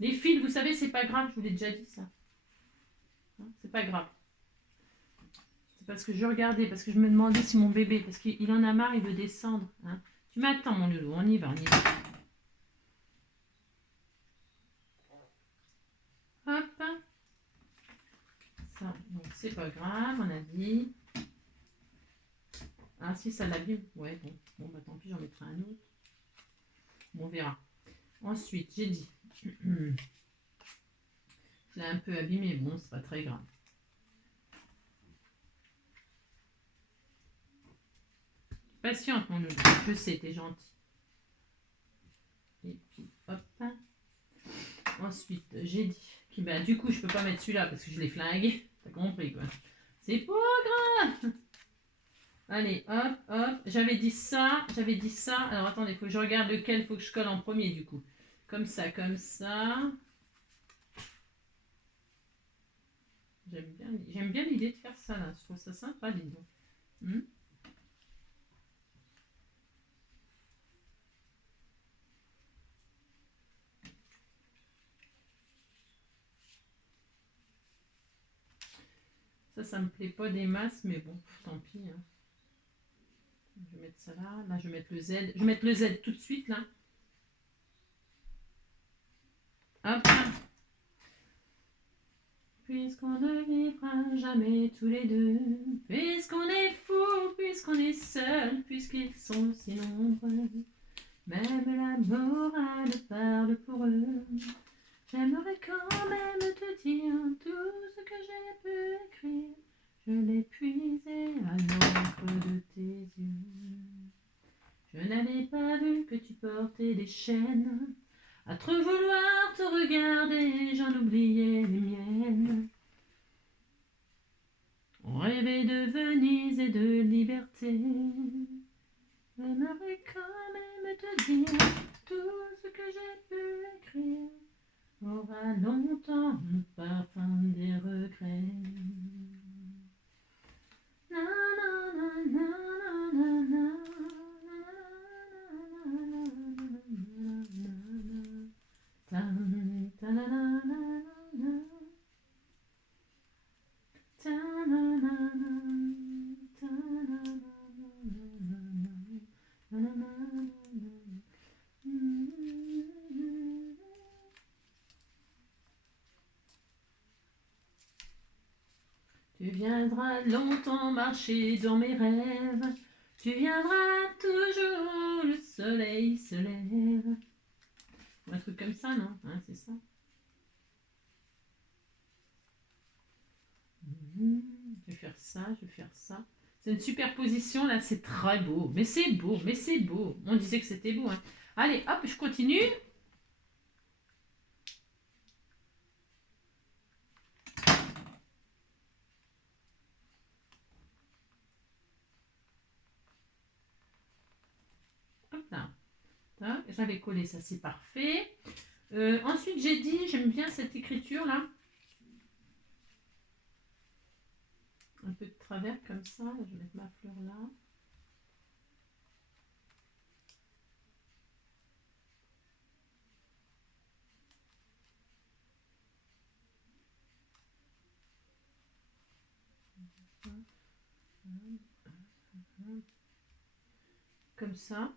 Les fils, vous savez, c'est pas grave, je vous l'ai déjà dit ça. Hein, c'est pas grave. C'est parce que je regardais, parce que je me demandais si mon bébé, parce qu'il en a marre, il veut descendre. Hein. Tu m'attends, mon loulou, on y va. Hop. Ça, donc c'est pas grave, on a dit. Ah si, ça l'abîme. Ouais, bon. Bon, bah tant pis, j'en mettrai un autre. Bon, on verra. Ensuite, j'ai dit. Je l'ai un peu abîmé, bon, c'est pas très grave. Patiente, mon loulou. Je sais, t'es gentil. Et puis, hop. Ensuite, j'ai dit que bah, du coup, je peux pas mettre celui-là parce que je l'ai flingué. T'as compris, quoi. C'est pas grave. Allez, hop, hop. J'avais dit ça. Alors, attendez, il faut que je regarde lequel faut que je colle en premier, du coup. Comme ça, comme ça. J'aime bien l'idée de faire ça là. Je trouve ça sympa, dis donc. Hmm. Ça me plaît pas des masses, mais bon, tant pis. Hein. Je vais mettre ça là. Là, je vais mettre le Z. Je vais mettre le Z tout de suite là. Hop. Puisqu'on ne vivra jamais tous les deux, puisqu'on est fou, puisqu'on est seul, puisqu'ils sont si nombreux, même la morale parle pour eux. J'aimerais quand même te dire tout ce que j'ai pu écrire. Je l'ai puisé à l'encre de tes yeux. Je n'avais pas vu que tu portais des chaînes. À trop vouloir te regarder, j'en oubliais les miennes. On rêvait de Venise et de liberté. J'aimerais quand même te dire tout ce que j'ai pu écrire. Aura longtemps le parfum des regrets. Na, na, na, na, na, na, na. Tu viendras longtemps marcher dans mes rêves. Tu viendras toujours, le soleil se lève. Un truc comme ça, non? Hein, c'est ça. Je vais faire ça, je vais faire ça. C'est une superposition, là, c'est très beau. Mais c'est beau, mais c'est beau. On disait que c'était beau. Hein. Allez, hop, je continue. Hop là. J'avais collé ça, c'est parfait. Ensuite, j'ai dit, j'aime bien cette écriture-là. Un peu de travers comme ça. Je vais mettre ma fleur là. Comme ça.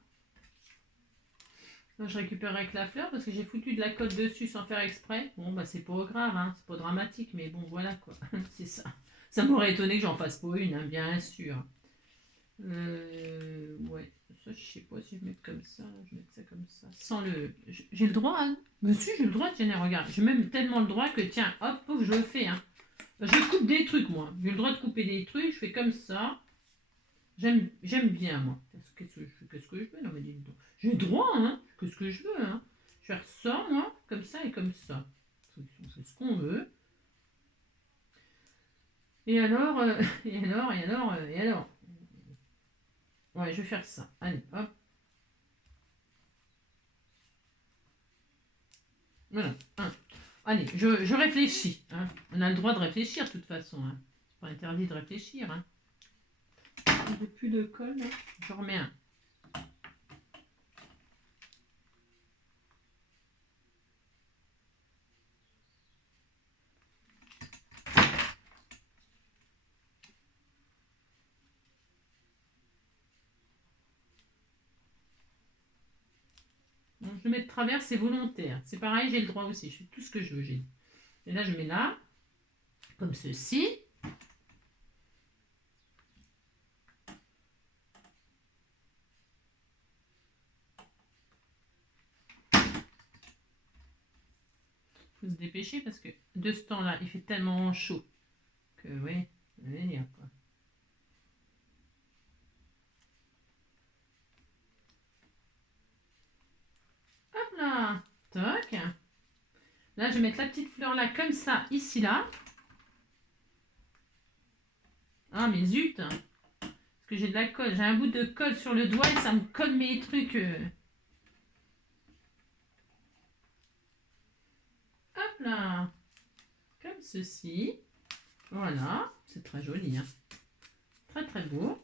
Là, je récupère avec la fleur parce que j'ai foutu de la colle dessus sans faire exprès. Bon, bah c'est pas grave, hein, c'est pas dramatique, mais bon, voilà quoi. C'est ça. Ça m'aurait étonné que j'en fasse pas une, hein, bien sûr. Ouais, ça je sais pas si je vais mettre comme ça, je vais mettre ça comme ça. Sans le. J'ai le droit, hein. Monsieur, j'ai le droit, tiens, regarde. J'ai même tellement le droit que, tiens, hop, pouf, je le fais, hein. Je coupe des trucs, moi. J'ai le droit de couper des trucs, je fais comme ça. J'aime bien, moi. Qu'est-ce que je veux? Non, mais dis donc. J'ai le droit, hein. Qu'est-ce que je veux, hein. Je vais faire ça, moi, comme ça et comme ça. On fait ce qu'on veut. Et alors, et alors. Ouais, je vais faire ça. Allez, hop. Voilà. Hein. Allez, je réfléchis. Hein. On a le droit de réfléchir, de toute façon. Hein. C'est pas interdit de réfléchir. Hein. J'ai plus de colle, là. Je remets un. Donc, je le mets de travers, c'est volontaire. C'est pareil, j'ai le droit aussi. Je fais tout ce que je veux. Et là, je mets là, comme ceci. Il faut se dépêcher parce que de ce temps-là, il fait tellement chaud que, oui, vous allez dire quoi. Hop là, toc. Là, je vais mettre la petite fleur là, comme ça, ici, là. Ah, mais zut. Parce que j'ai de la colle. J'ai un bout de colle sur le doigt et ça me colle mes trucs. Hop là. Comme ceci. Voilà, c'est très joli, hein. Très très beau.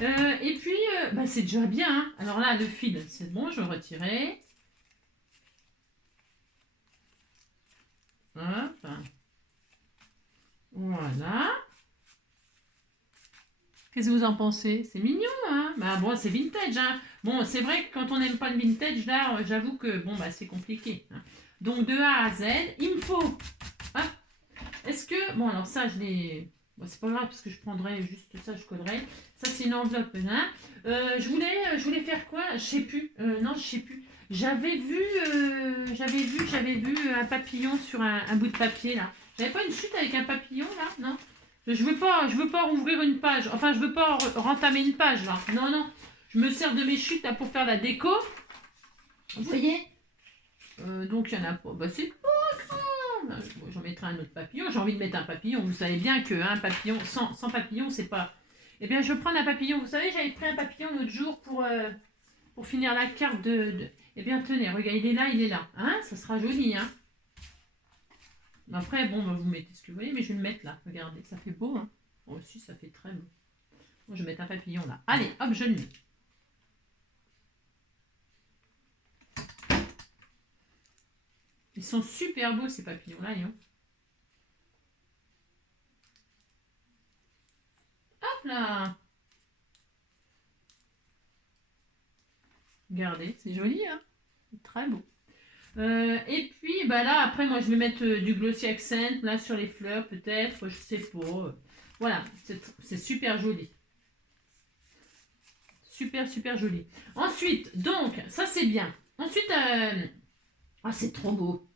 Et puis, bah, c'est déjà bien, hein. Alors là, le fil, c'est bon, je vais le retirer. Hop. Voilà. Qu'est-ce que vous en pensez? C'est mignon, hein? Bah bon, c'est vintage, hein. Bon, c'est vrai que quand on n'aime pas le vintage, là, j'avoue que bon, bah c'est compliqué, hein. Donc de A à Z, il me faut. Hop. Est-ce que bon, alors ça, je l'ai. Bon, c'est pas grave parce que je prendrai juste ça, je collerai. Ça, c'est une enveloppe, hein. Je voulais faire quoi? Je sais plus. Non, je sais plus. J'avais vu un papillon sur un bout de papier là. J'avais pas une chute avec un papillon là, non? Je veux pas rouvrir une page. Enfin, je veux pas rentamer une page là. Non, non. Je me sers de mes chutes là pour faire la déco. Vous voyez? Donc il y en a pas. Bah c'est pas grave. Bon, j'en mettrai un autre papillon. J'ai envie de mettre un papillon. Vous savez bien qu'un papillon sans papillon, c'est pas. Eh bien, je vais prendre un papillon. Vous savez, j'avais pris un papillon l'autre jour pour finir la carte de. Eh bien, tenez, regardez, il est là, il est là. Hein? Ça sera joli, hein? Après, bon, bah, vous mettez ce que vous voulez, mais je vais le mettre là. Regardez, ça fait beau, hein? Moi aussi, ça fait très beau. Bon, je vais mettre un papillon là. Allez, hop, je le mets. Ils sont super beaux, ces papillons-là, hein. Hop là! Regardez, c'est joli, hein? C'est très beau. Et puis, bah là, après, moi, je vais mettre du glossy accent, là, sur les fleurs, peut-être, je sais pas. Voilà, c'est super joli. Super, super joli. Ensuite, donc, ça, c'est bien. Ensuite, ah, c'est trop beau.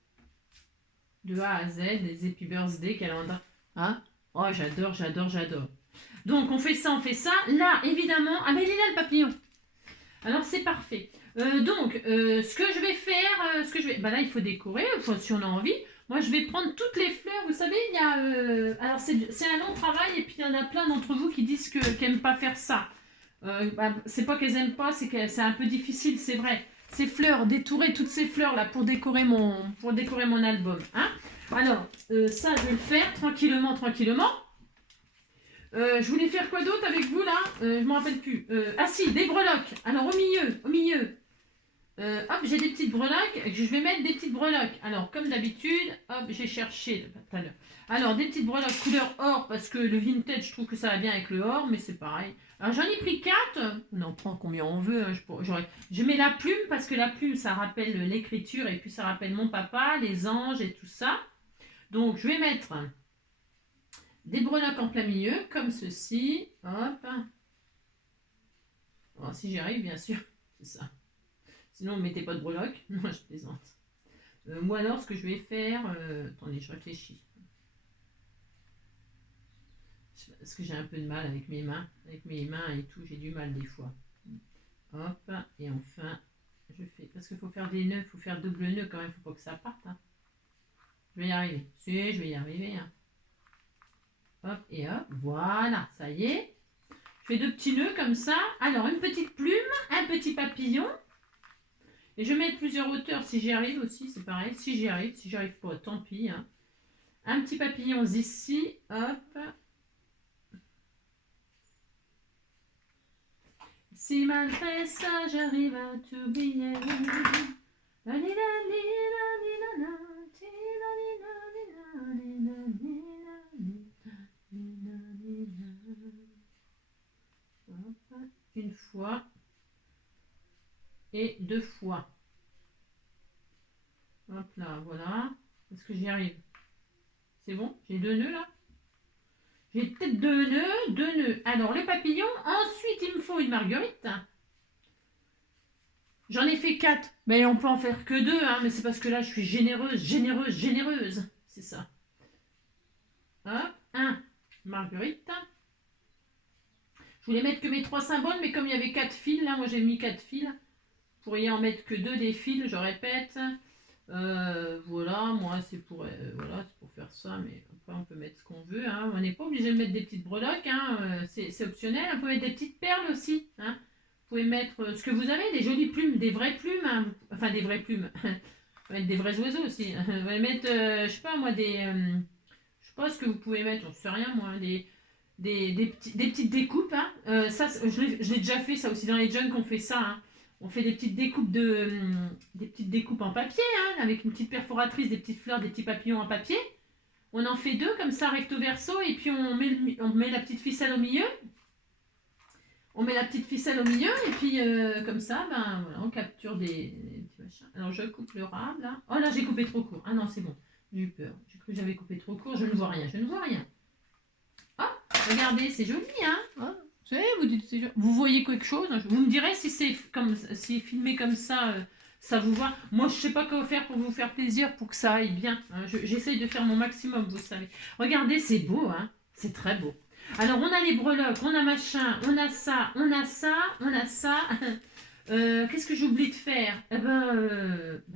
De A à Z, des Happy Birthday, calendrier. Hein? Oh, j'adore, j'adore, j'adore. Donc, on fait ça, on fait ça. Là, évidemment, ah, mais il est là, le papillon. Alors, c'est parfait. Ce que je vais faire, bah là, il faut décorer, si on a envie. Moi, je vais prendre toutes les fleurs. Vous savez, il y a, alors c'est un long travail et puis il y en a plein d'entre vous qui disent qu'elles n'aiment pas faire ça. Bah, c'est pas qu'elles aiment pas, c'est que c'est un peu difficile, c'est vrai. Ces fleurs, détourer toutes ces fleurs là pour décorer mon album. Hein. Alors, ça, je vais le faire tranquillement, tranquillement. Je voulais faire quoi d'autre avec vous là? Je m'en rappelle plus. Ah si, des breloques. Alors au milieu. Hop, j'ai des petites breloques. Je vais mettre des petites breloques. Alors comme d'habitude, hop, j'ai cherché tout à l'heure. Alors des petites breloques couleur or parce que le vintage, je trouve que ça va bien avec le or, mais c'est pareil. Alors j'en ai pris 4. On en prend combien on veut. Hein, je mets la plume parce que la plume, ça rappelle l'écriture et puis ça rappelle mon papa, les anges et tout ça. Donc je vais mettre des breloques en plein milieu, comme ceci. Hop. Alors, si j'y arrive, bien sûr, c'est ça. Sinon, ne mettez pas de breloques. Non, je plaisante. Moi, alors, ce que je vais faire... attendez, je réfléchis. Parce que j'ai un peu de mal avec mes mains. Avec mes mains et tout, j'ai du mal des fois. Hop. Et enfin, je fais... Parce qu'il faut faire des nœuds, il faut faire double nœud quand même. Il ne faut pas que ça parte. Hein. Je vais y arriver. Si, je vais y arriver. Hein. Hop et hop, voilà, ça y est. Je fais 2 petits nœuds comme ça. Alors, une petite plume, un petit papillon. Et je vais mettre plusieurs hauteurs si j'y arrive aussi, c'est pareil. Si j'y arrive pas, tant pis. Hein. Un petit papillon ici, hop. Si malgré ça, j'arrive à t'oublier. Une fois et 2 fois. Hop là, voilà. Est-ce que j'y arrive? C'est bon? J'ai 2 nœuds là? J'ai peut-être 2 nœuds, 2 nœuds. Alors le papillon, ensuite il me faut une marguerite. J'en ai fait 4, mais on peut en faire que 2, hein, mais c'est parce que là je suis généreuse, généreuse, généreuse. C'est ça. Hop, 1, marguerite. Je voulais mettre que mes 3 symboles, mais comme il y avait 4 fils, là, moi j'ai mis 4 fils. Vous pourriez en mettre que 2 des fils, je répète. Voilà, moi c'est pour faire ça, mais après on peut mettre ce qu'on veut. Hein. On n'est pas obligé de mettre des petites breloques, hein. C'est optionnel. On peut mettre des petites perles aussi. Hein. Vous pouvez mettre ce que vous avez, des jolies plumes, des vraies plumes. Hein. Enfin, des vraies plumes. On peut mettre des vrais oiseaux aussi. On va mettre, je sais pas moi, sais pas ce que vous pouvez mettre, j'en sais rien moi, des petites découpes. Hein. Ça, je l'ai déjà fait, ça aussi dans les jeunes qu'on fait ça. Hein. On fait des petites découpes des petites découpes en papier, hein, avec une petite perforatrice, des petites fleurs, des petits papillons en papier. On en fait deux comme ça, recto verso, et puis on met la petite ficelle au milieu. On met la petite ficelle au milieu, et puis comme ça, ben voilà, on capture des petits machins. Alors je coupe le rame là. Oh là, j'ai coupé trop court. Ah non, c'est bon. J'ai eu peur. J'ai cru que j'avais coupé trop court. Je ne vois rien. Je ne vois rien. Ah, regardez, c'est joli, hein. Ah, vous savez, vous dites, vous voyez quelque chose. Vous me direz si c'est comme, si filmé comme ça, ça vous va. Moi, je sais pas quoi faire pour vous faire plaisir, pour que ça aille bien. Hein. J'essaye de faire mon maximum, vous savez. Regardez, c'est beau, hein. C'est très beau. Alors, on a les breloques, on a machin, on a ça, on a ça, on a ça. Qu'est-ce que j'oublie de faire? Eh ben,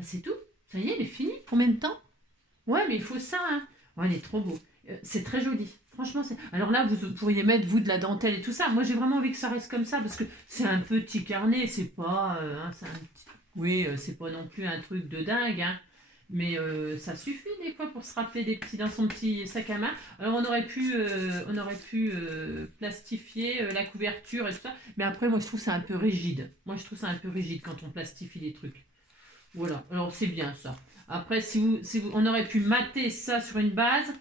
c'est tout. Ça y est, il est fini. Combien de temps? Ouais, mais il faut ça, hein. Oh, elle est trop beau. C'est très joli. Franchement, c'est... Alors là, vous pourriez mettre, vous, de la dentelle et tout ça. Moi, j'ai vraiment envie que ça reste comme ça, parce que c'est un petit carnet, c'est pas... hein, c'est un petit... Oui, c'est pas non plus un truc de dingue, hein. Mais ça suffit des fois pour se rappeler des petits dans son petit sac à main. Alors on aurait pu plastifier la couverture et tout ça. Mais après, moi, je trouve ça un peu rigide. Moi, je trouve ça un peu rigide quand on plastifie les trucs. Voilà, alors c'est bien ça. Après, on aurait pu mater ça sur une base,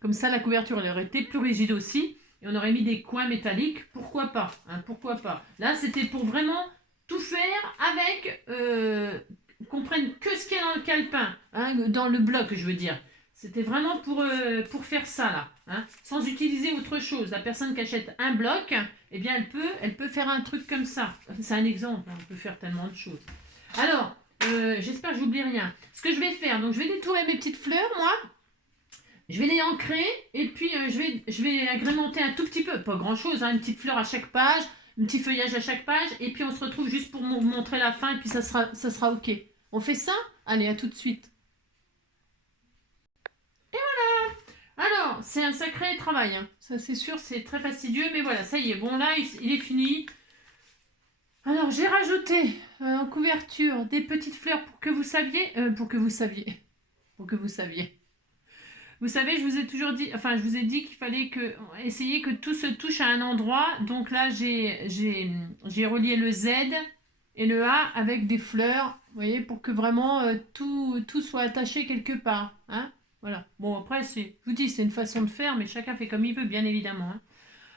comme ça la couverture elle aurait été plus rigide aussi, et on aurait mis des coins métalliques, pourquoi pas, hein, pourquoi pas. Là, c'était pour vraiment tout faire avec, qu'on prenne que ce qu'il y a dans le calepin, hein, dans le bloc, je veux dire. C'était vraiment pour faire ça, là, hein, sans utiliser autre chose. La personne qui achète un bloc, eh bien, elle peut faire un truc comme ça. C'est un exemple, hein, on peut faire tellement de choses. Alors, j'espère que j'oublie rien. Ce que je vais faire, donc je vais détourer mes petites fleurs, moi. Je vais les ancrer et puis je vais agrémenter un tout petit peu, pas grand chose, hein, une petite fleur à chaque page, un petit feuillage à chaque page, et puis on se retrouve juste pour vous montrer la fin et puis ça sera ok. On fait ça? Allez, à tout de suite. Alors, c'est un sacré travail, hein. Ça c'est sûr, c'est très fastidieux, mais voilà, ça y est, bon là, il est fini. Alors, j'ai rajouté en couverture des petites fleurs pour que vous saviez, pour que vous saviez. Vous savez, je vous ai toujours dit, enfin, je vous ai dit qu'il fallait essayer que tout se touche à un endroit. Donc là, j'ai relié le Z et le A avec des fleurs, vous voyez, pour que vraiment tout soit attaché quelque part. Hein, voilà. Bon, après, je vous dis, c'est une façon de faire, mais chacun fait comme il veut, bien évidemment. Hein.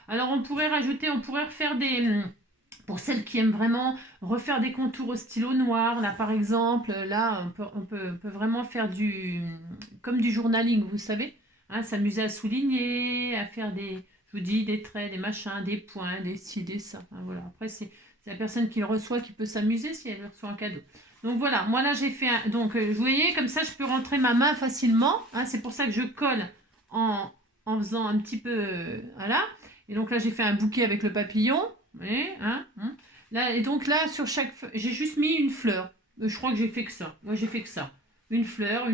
Alors, on pourrait refaire pour celles qui aiment vraiment refaire des contours au stylo noir, là par exemple, là on peut vraiment faire comme du journaling, vous savez, hein, s'amuser à souligner, à faire je vous dis, des traits, des machins, des points, des ci, des ça. Hein, voilà. Après, c'est la personne qui le reçoit qui peut s'amuser si elle reçoit un cadeau. Donc voilà, moi là j'ai fait donc vous voyez, comme ça je peux rentrer ma main facilement. Hein, c'est pour ça que je colle en faisant un petit peu, voilà. Et donc là j'ai fait un bouquet avec le papillon. Oui, hein. Là, et donc là, sur chaque j'ai juste mis une fleur. Je crois que j'ai fait que ça. Moi, j'ai fait que ça. Une fleur,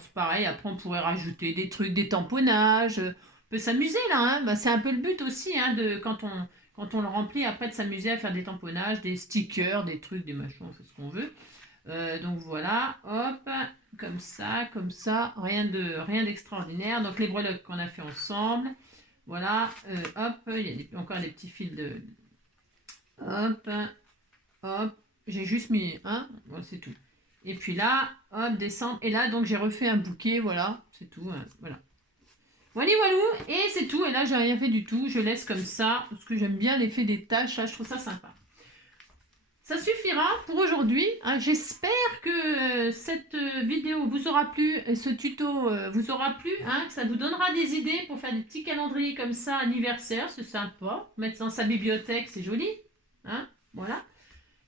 c'est pareil. Après, on pourrait rajouter des trucs, des tamponnages. On peut s'amuser là. Hein. Bah, c'est un peu le but aussi, hein, quand on le remplit, après de s'amuser à faire des tamponnages, des stickers, des trucs, des machins, on fait ce qu'on veut. Donc voilà, hop, comme ça, rien d'extraordinaire. Donc les breloques qu'on a fait ensemble. Voilà, hop, il y a encore des petits fils de... Hop, hop, j'ai juste mis un, voilà, c'est tout. Et puis là, hop, descendre. Et là, donc j'ai refait un bouquet, voilà, c'est tout, hein, voilà. Voilà, walou, et c'est tout. Et là, j'ai rien fait du tout, je laisse comme ça, parce que j'aime bien l'effet des taches, là, je trouve ça sympa. Ça suffira pour aujourd'hui. Hein. J'espère que cette vidéo vous aura plu, et ce tuto vous aura plu, hein, que ça vous donnera des idées pour faire des petits calendriers comme ça, anniversaire, c'est sympa. Mettre dans sa bibliothèque, c'est joli. Hein, voilà.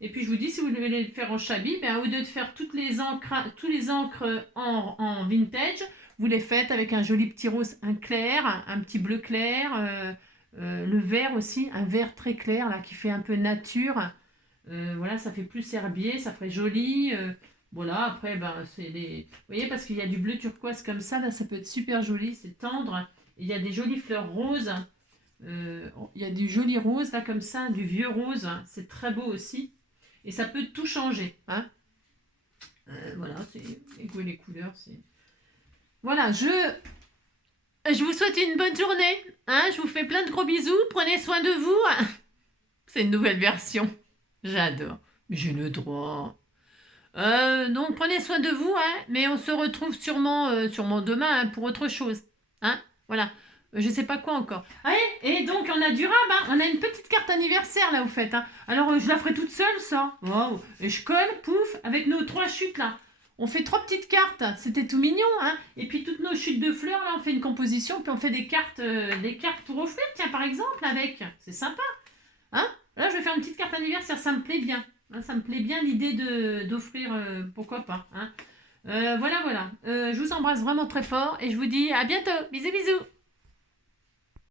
Et puis je vous dis, si vous voulez le faire en chabi, ben, au lieu de faire tous les encres en vintage, vous les faites avec un joli petit rose, un clair, un petit bleu clair, le vert aussi, un vert très clair là qui fait un peu nature. Voilà, ça fait plus herbier, ça ferait joli. Voilà, après, ben, c'est les... Vous voyez, parce qu'il y a du bleu turquoise comme ça, là, ça peut être super joli, c'est tendre. Il y a des jolies fleurs roses. Il y a du joli rose, là, comme ça, du vieux rose. C'est très beau aussi. Et ça peut tout changer. Hein. Voilà, c'est les couleurs, c'est... Voilà, Je vous souhaite une bonne journée. Hein, je vous fais plein de gros bisous. Prenez soin de vous. C'est une nouvelle version. J'adore. Mais j'ai le droit. Donc prenez soin de vous, hein, mais on se retrouve sûrement demain hein, pour autre chose. Hein, voilà. Je sais pas quoi encore. Allez, et donc on a du rab, hein. On a une petite carte anniversaire là, au fait. Hein. Alors je la ferai toute seule, ça. Wow. Et je colle, pouf, avec nos 3 chutes là. On fait 3 petites cartes, c'était tout mignon, hein. Et puis toutes nos chutes de fleurs là, on fait une composition, puis on fait des cartes pour offrir, tiens par exemple avec. C'est sympa, hein. Là je vais faire une petite carte anniversaire, ça me plaît bien. Hein, ça me plaît bien l'idée d'offrir, pourquoi pas. Hein. Voilà. Je vous embrasse vraiment très fort et je vous dis à bientôt. Bisous bisous.